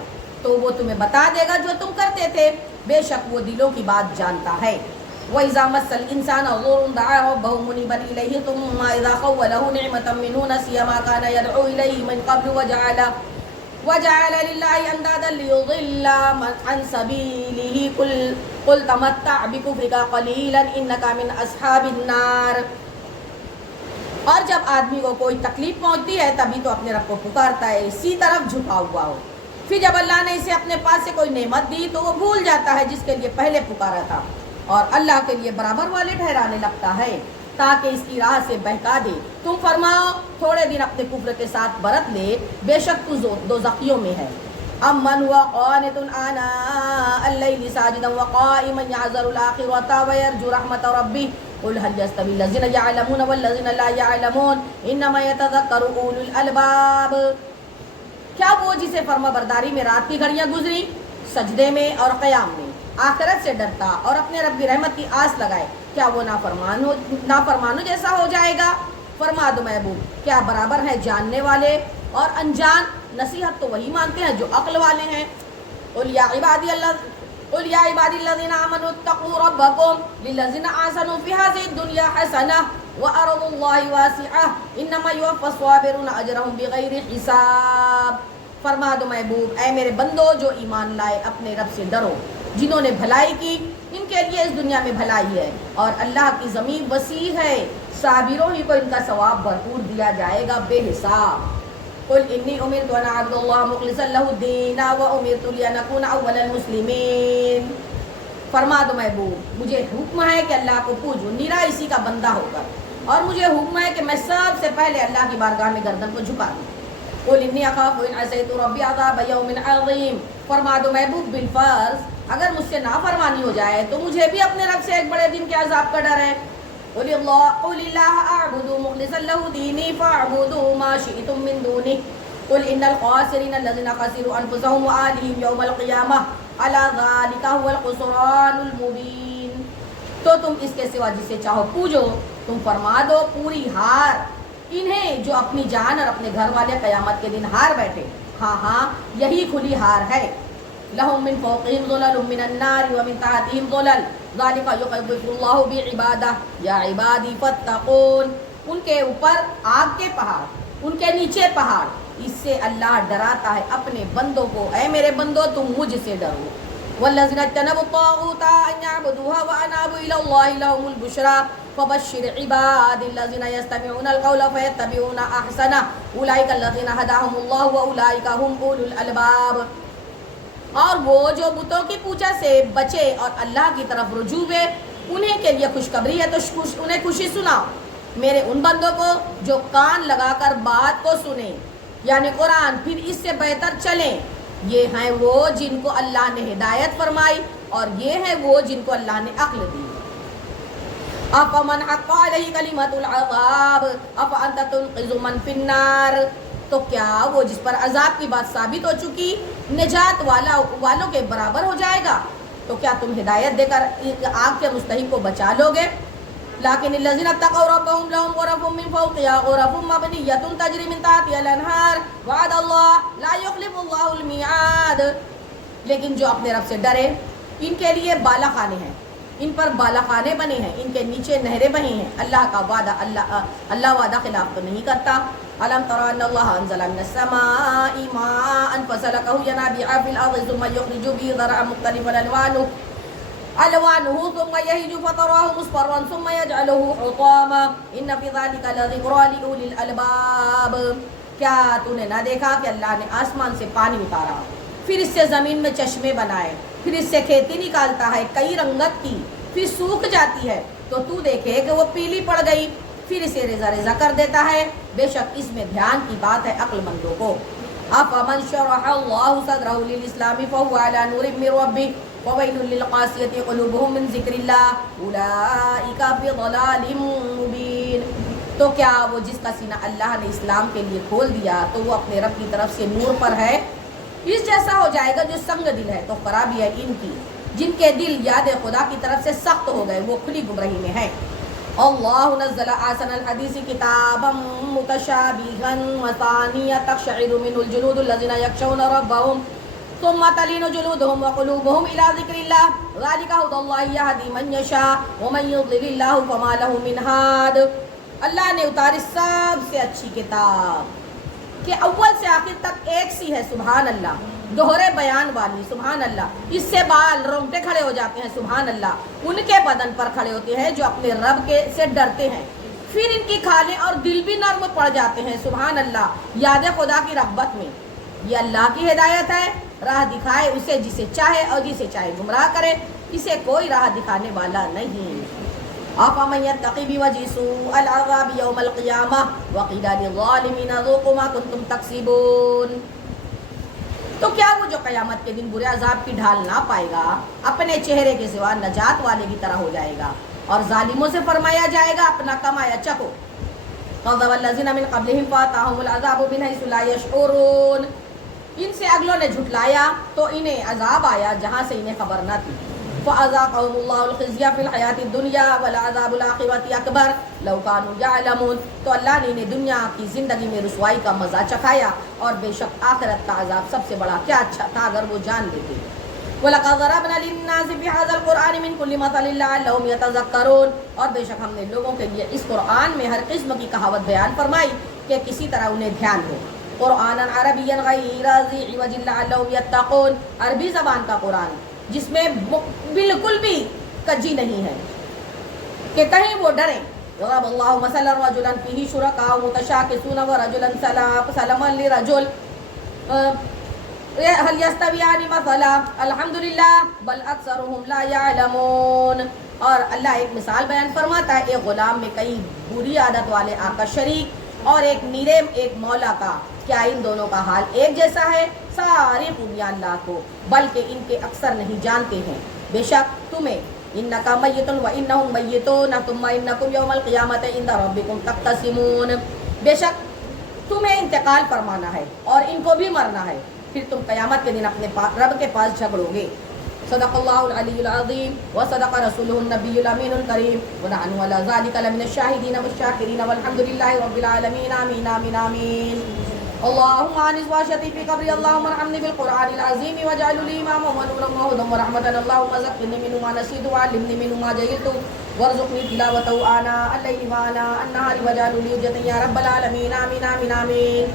تو وہ تمہیں بتا دے گا جو تم کرتے تھے، بے شک وہ دلوں کی بات جانتا ہے. وَإِذَا مَسَّ الْإِنسَانَ ضُرٌّ دَعَا رَبَّهُ مُنِيبًا إِلَيْهِ ثُمَّ إِذَا خَوَّلَهُ نِعْمَةً مِّنْهُ نَسِيَ مَا كَانَ يَدْعُو إِلَيْهِ مِنْ قَبْلُ وَجَعَلَ لِلَّهِ أَندَادًا لِيُضِلَّ عَنْ سَبِيلِهِ قُلْ تَمَتَّعْ بِكُفْرِكَ قَلِيلًا إِنَّكَ مِنْ أَصْحَابِ النَّارِ. اور جب آدمی کو کوئی تکلیف پہنچتی ہے تبھی تو اپنے رب کو پکارتا ہے اسی طرف جھکا ہوا ہو. پھر جب اللہ نے اسے اپنے پاس سے کوئی نعمت دی تو وہ بھول جاتا ہے جس کے لیے پہلے پکارا تھا، اور اللہ کے لیے برابر والے ٹھہرانے لگتا ہے تاکہ اس کی راہ سے بہکا دے. تم فرماؤ تھوڑے دن اپنے کفر کے ساتھ برت لے، بے شک تو دوزخیوں میں ہے. امن هو قانت آناء الليل ساجدا وقائما يحذر الآخرة ويرجو رحمة ربه قل هل يستوي الذين يعلمون والذين لا يعلمون انما يتذكر اولو الالباب. کیا وہ جسے فرما برداری میں رات کی گھڑیاں گزری، سجدے میں اور قیام میں آخرت سے ڈرتا اور اپنے رب کی رحمت کی آس لگائے، کیا وہ نافرمانوں جیسا ہو جائے گا؟ فرما دو محبوب کیا برابر ہے جاننے والے اور انجان؟ نصیحت تو وہی مانتے ہیں جو عقل والے ہیں. قل یا عبادی الذین آمنوا اتقوا ربکم للذین احسنوا فی هذه الدنیا حسنہ وارض اللہ واسعہ انما یوفی الصابرون اجرهم بغیر حساب. فرما دو محبوب اے میرے بندو جو ایمان لائے اپنے رب سے ڈرو، جنہوں نے بھلائی کی ان کے لیے اس دنیا میں بھلائی ہے، اور اللہ کی زمین وسیع ہے، صابروں ہی کو ان کا ثواب بھرپور دیا جائے گا بے حساب. قل انی امرت ان اعبد اللہ مخلصا له الدین وامرت لان اکون اول المسلمین. فرما دو محبوب مجھے حکم ہے کہ اللہ کو پوجوں نرا اسی کا بندہ ہو کر، اور مجھے حکم ہے کہ میں سب سے پہلے اللہ کی بارگاہ میں گردن کو جھکا دوں. قل انی اخاف ان عصیت ربی عذاب یوم عظیم. فرما دو محبوب بالفرض اگر مجھ سے نافرمانی ہو جائے تو مجھے بھی اپنے رب سے ایک بڑے دن کے عذاب کا ڈر ہے. قل اللہ اعبد مخلصا له دینی فاعبدوا ما شئتم من دونہ قل ان الخاسرین الذین خسروا انفسهم واہلہم یوم القیامہ الا ذلک هو الخسران المبین. تو تم اس کے سوا جسے چاہو پوجو، تم فرما دو پوری ہار انہیں جو اپنی جان اور اپنے گھر والے قیامت کے دن ہار بیٹھے. ہاں ہاں یہی کھلی ہار ہے. لہم من فوقہم ظلل من النار ومن تحتہم ظلل ذالک یخوف اللہ بعبادہ یا عبادی فاتقون. ان کے اوپر آگ کے پہاڑ، ان کے نیچے پہاڑ، اس سے اللہ ڈراتا ہے اپنے بندوں کو. اے میرے بندو تم مجھ سے ڈرو. والذین اجتنبوا الطاغوت ان یعبدوها وانابوا الی اللہ لهم البشری فبشر عبادی الذین یستمعون القول فیتبعون احسنہ اولئک الذین ھداھم اللہ واولئک ھم اولو الالباب. اور وہ جو بتوں کی پوجا سے بچے اور اللہ کی طرف رجوع ہوئے انہیں کے لیے خوشخبری ہے تو انہیں خوشی سناؤ. میرے ان بندوں کو جو کان لگا کر بات کو سنیں یعنی قرآن پھر اس سے بہتر چلیں. یہ ہیں وہ جن کو اللہ نے ہدایت فرمائی اور یہ ہیں وہ جن کو اللہ نے عقل دی. افمن حق علیہ کلمۃ العذاب افانت تنقذ من فی النار. تو کیا وہ جس پر عذاب کی بات ثابت ہو چکی نجات والوں کے برابر ہو جائے گا؟ تو کیا تم ہدایت دے کر آگ کے مستحق کو بچا لو گے؟ لیکن الذین اتقوا ربهم لهم غرف من فوقها غرف مبنیۃ تجری من تحتها الانہار وعد اللہ لا یخلف اللہ المیعاد. لیکن جو اپنے رب سے ڈرے ان کے لیے بالا خانے ہیں، ان پر بالا خانے بنے ہیں، ان کے نیچے نہریں بہی ہیں. اللہ کا وعدہ اللہ وعدہ خلاف تو نہیں کرتا. الم تر ان اللہ انزل من السماء ماء فسلكه ينابيع في الارض ثم يخرج به زرعا مختلفا الوانه ثم يهيج فتراه مصفرا ثم يجعله حطاما ان في ذلك لذكرى لاولي الالباب. کیا تو نے نہ دیکھا کہ اللہ نے آسمان سے پانی اتارا، پھر اس سے زمین میں چشمے بنائے، پھر اس سے کھیتی نکالتا ہے کئی رنگت کی، پھر سوکھ جاتی ہے تو تو دیکھے کہ وہ پیلی پڑ گئی، پھر اسے ریزہ ریزہ کر دیتا ہے. بے شک اس میں دھیان کی بات ہے عقل مندوں کو. افمن شرح اللہ صدرہ للاسلام فهو علی نور من ربہ وویل للقاسیۃ قلوبہم من ذکر اللہ اولئک فی ضلال مبین. تو کیا وہ جس کا سینہ اللہ نے اسلام کے لیے کھول دیا تو وہ اپنے رب کی طرف سے نور پر ہے؟ اس جیسا ہو جائے گا جو سنگ دل ہے. تو خرابی ہے ان کی جن کے دل یاد خدا کی طرف سے سخت ہو گئے، وہ کھلی گمراہی میں ہیں. اللہ نزل احسن الحدیث کتابا متشابہا مثانیہ تقشعر منہ الجلود الذین یخشون ربہم ثم تلین جلودہم وقلوبہم الی ذکر اللہ ذلک ھدی اللہ یہدی من یشاء ومن یضلل اللہ فما لہ من ہاد. اللہ نے اتاری سب سے اچھی کتاب کہ اول سے آخر تک ایک سی ہے، سبحان اللہ، دوہرے بیان والی، سبحان اللہ. اس سے بال رونگٹے کھڑے ہو جاتے ہیں، سبحان اللہ. ان کے بدن پر کھڑے ہوتے ہیں جو اپنے رب کے سے ڈرتے ہیں، پھر ان کی کھالیں اور دل بھی نرم پڑ جاتے ہیں، سبحان اللہ، یاد خدا کی رغبت میں. یہ اللہ کی ہدایت ہے، راہ دکھائے اسے جسے چاہے اور جسے چاہے گمراہ کرے، اسے کوئی راہ دکھانے والا نہیں. افمن یتقی بوجہ سوء العذاب یوم القیامہ وقیل للظالمین ذوقوا ما کنتم تکسبون. تو کیا وہ جو قیامت کے دن برے عذاب کی ڈھال نہ پائے گا اپنے چہرے کے سوا نجات والے کی طرح ہو جائے گا، اور ظالموں سے فرمایا جائے گا اپنا کمایا چکھو. کذب الذین من قبلہم فاتاہم العذاب من حیث لا یشعرون. ان سے اگلوں نے جھٹلایا تو انہیں عذاب آیا جہاں سے انہیں خبر نہ تھی. فَأَذَاقَهُمُ اللَّهُ الْخِزْيَ فِي الْحَيَاةِ الدُّنْيَا وَلَعَذَابُ الْآخِرَةِ أَكْبَرُ لَوْ كَانُوا يَعْلَمُونَ. تو اللہ نے انہیں دنیا کی زندگی میں رسوائی کا مزہ چکھایا، اور بے شک آخرت کا عذاب سب سے بڑا کیا اچھا تھا اگر وہ جان لیتے. وَلَقَدْ ضَرَبْنَا لِلنَّاسِ فِي هَذَا الْقُرْآنِ مِنْ كُلِّ مَثَلٍ لَعَلَّهُمْ يَتَذَكَّرُونَ. اور بے شک ہم نے لوگوں کے لیے اس قرآن میں ہر قسم کی کہاوت بیان فرمائی کہ کسی طرح انہیں دھیان ہو. قرآنًا عربیًا غیر ذی عوج لعلہم یتقون. عربی زبان کا قرآن جس میں بالکل بھی کجی نہیں ہے کہ کہیں وہ ڈریں. ضرب اللہ مثلا رجلا فیہ شرکاء متشاکسون ورجلا سلما لرجل هل یستویان مثلا الحمدللہ بل اکثرهم لا یعلمون. اور اللہ ایک مثال بیان فرماتا ہے، ایک غلام میں کئی بری عادت والے آقا شریک اور ایک نیرے ایک مولا کا، کیا ان دونوں کا حال ایک جیسا ہے؟ ساری خوبیاں اللہ کو، بلکہ ان کے اکثر نہیں جانتے ہیں. بے شک تمہیں انکا میتون و انہم میتون ثم انکم یوم القیامت عند ربکم تختصمون. بے شک تمہیں انتقال فرمانا ہے اور ان کو بھی مرنا ہے، پھر تم قیامت کے دن اپنے رب کے پاس جھگڑو گے. صدق الله العلي العظيم وصدق رسوله النبي الأمين الكريم ونحن على ذلك لمن الشاهدين والشاكرين والحمد لله رب العالمين آمين آمين آمين. اللهم انس واشتي في قبري اللهم ارحمني بالقرآن العظيم واجعله لي إماما ونورا وهدى ورحمة اللهم ذكرني منه ما نسيت وعلمني منه ما جهلت وارزقني تلاوته آناء الليل وآناء النهار واجعله لي حجة يا رب العالمين آمين آمين آمين.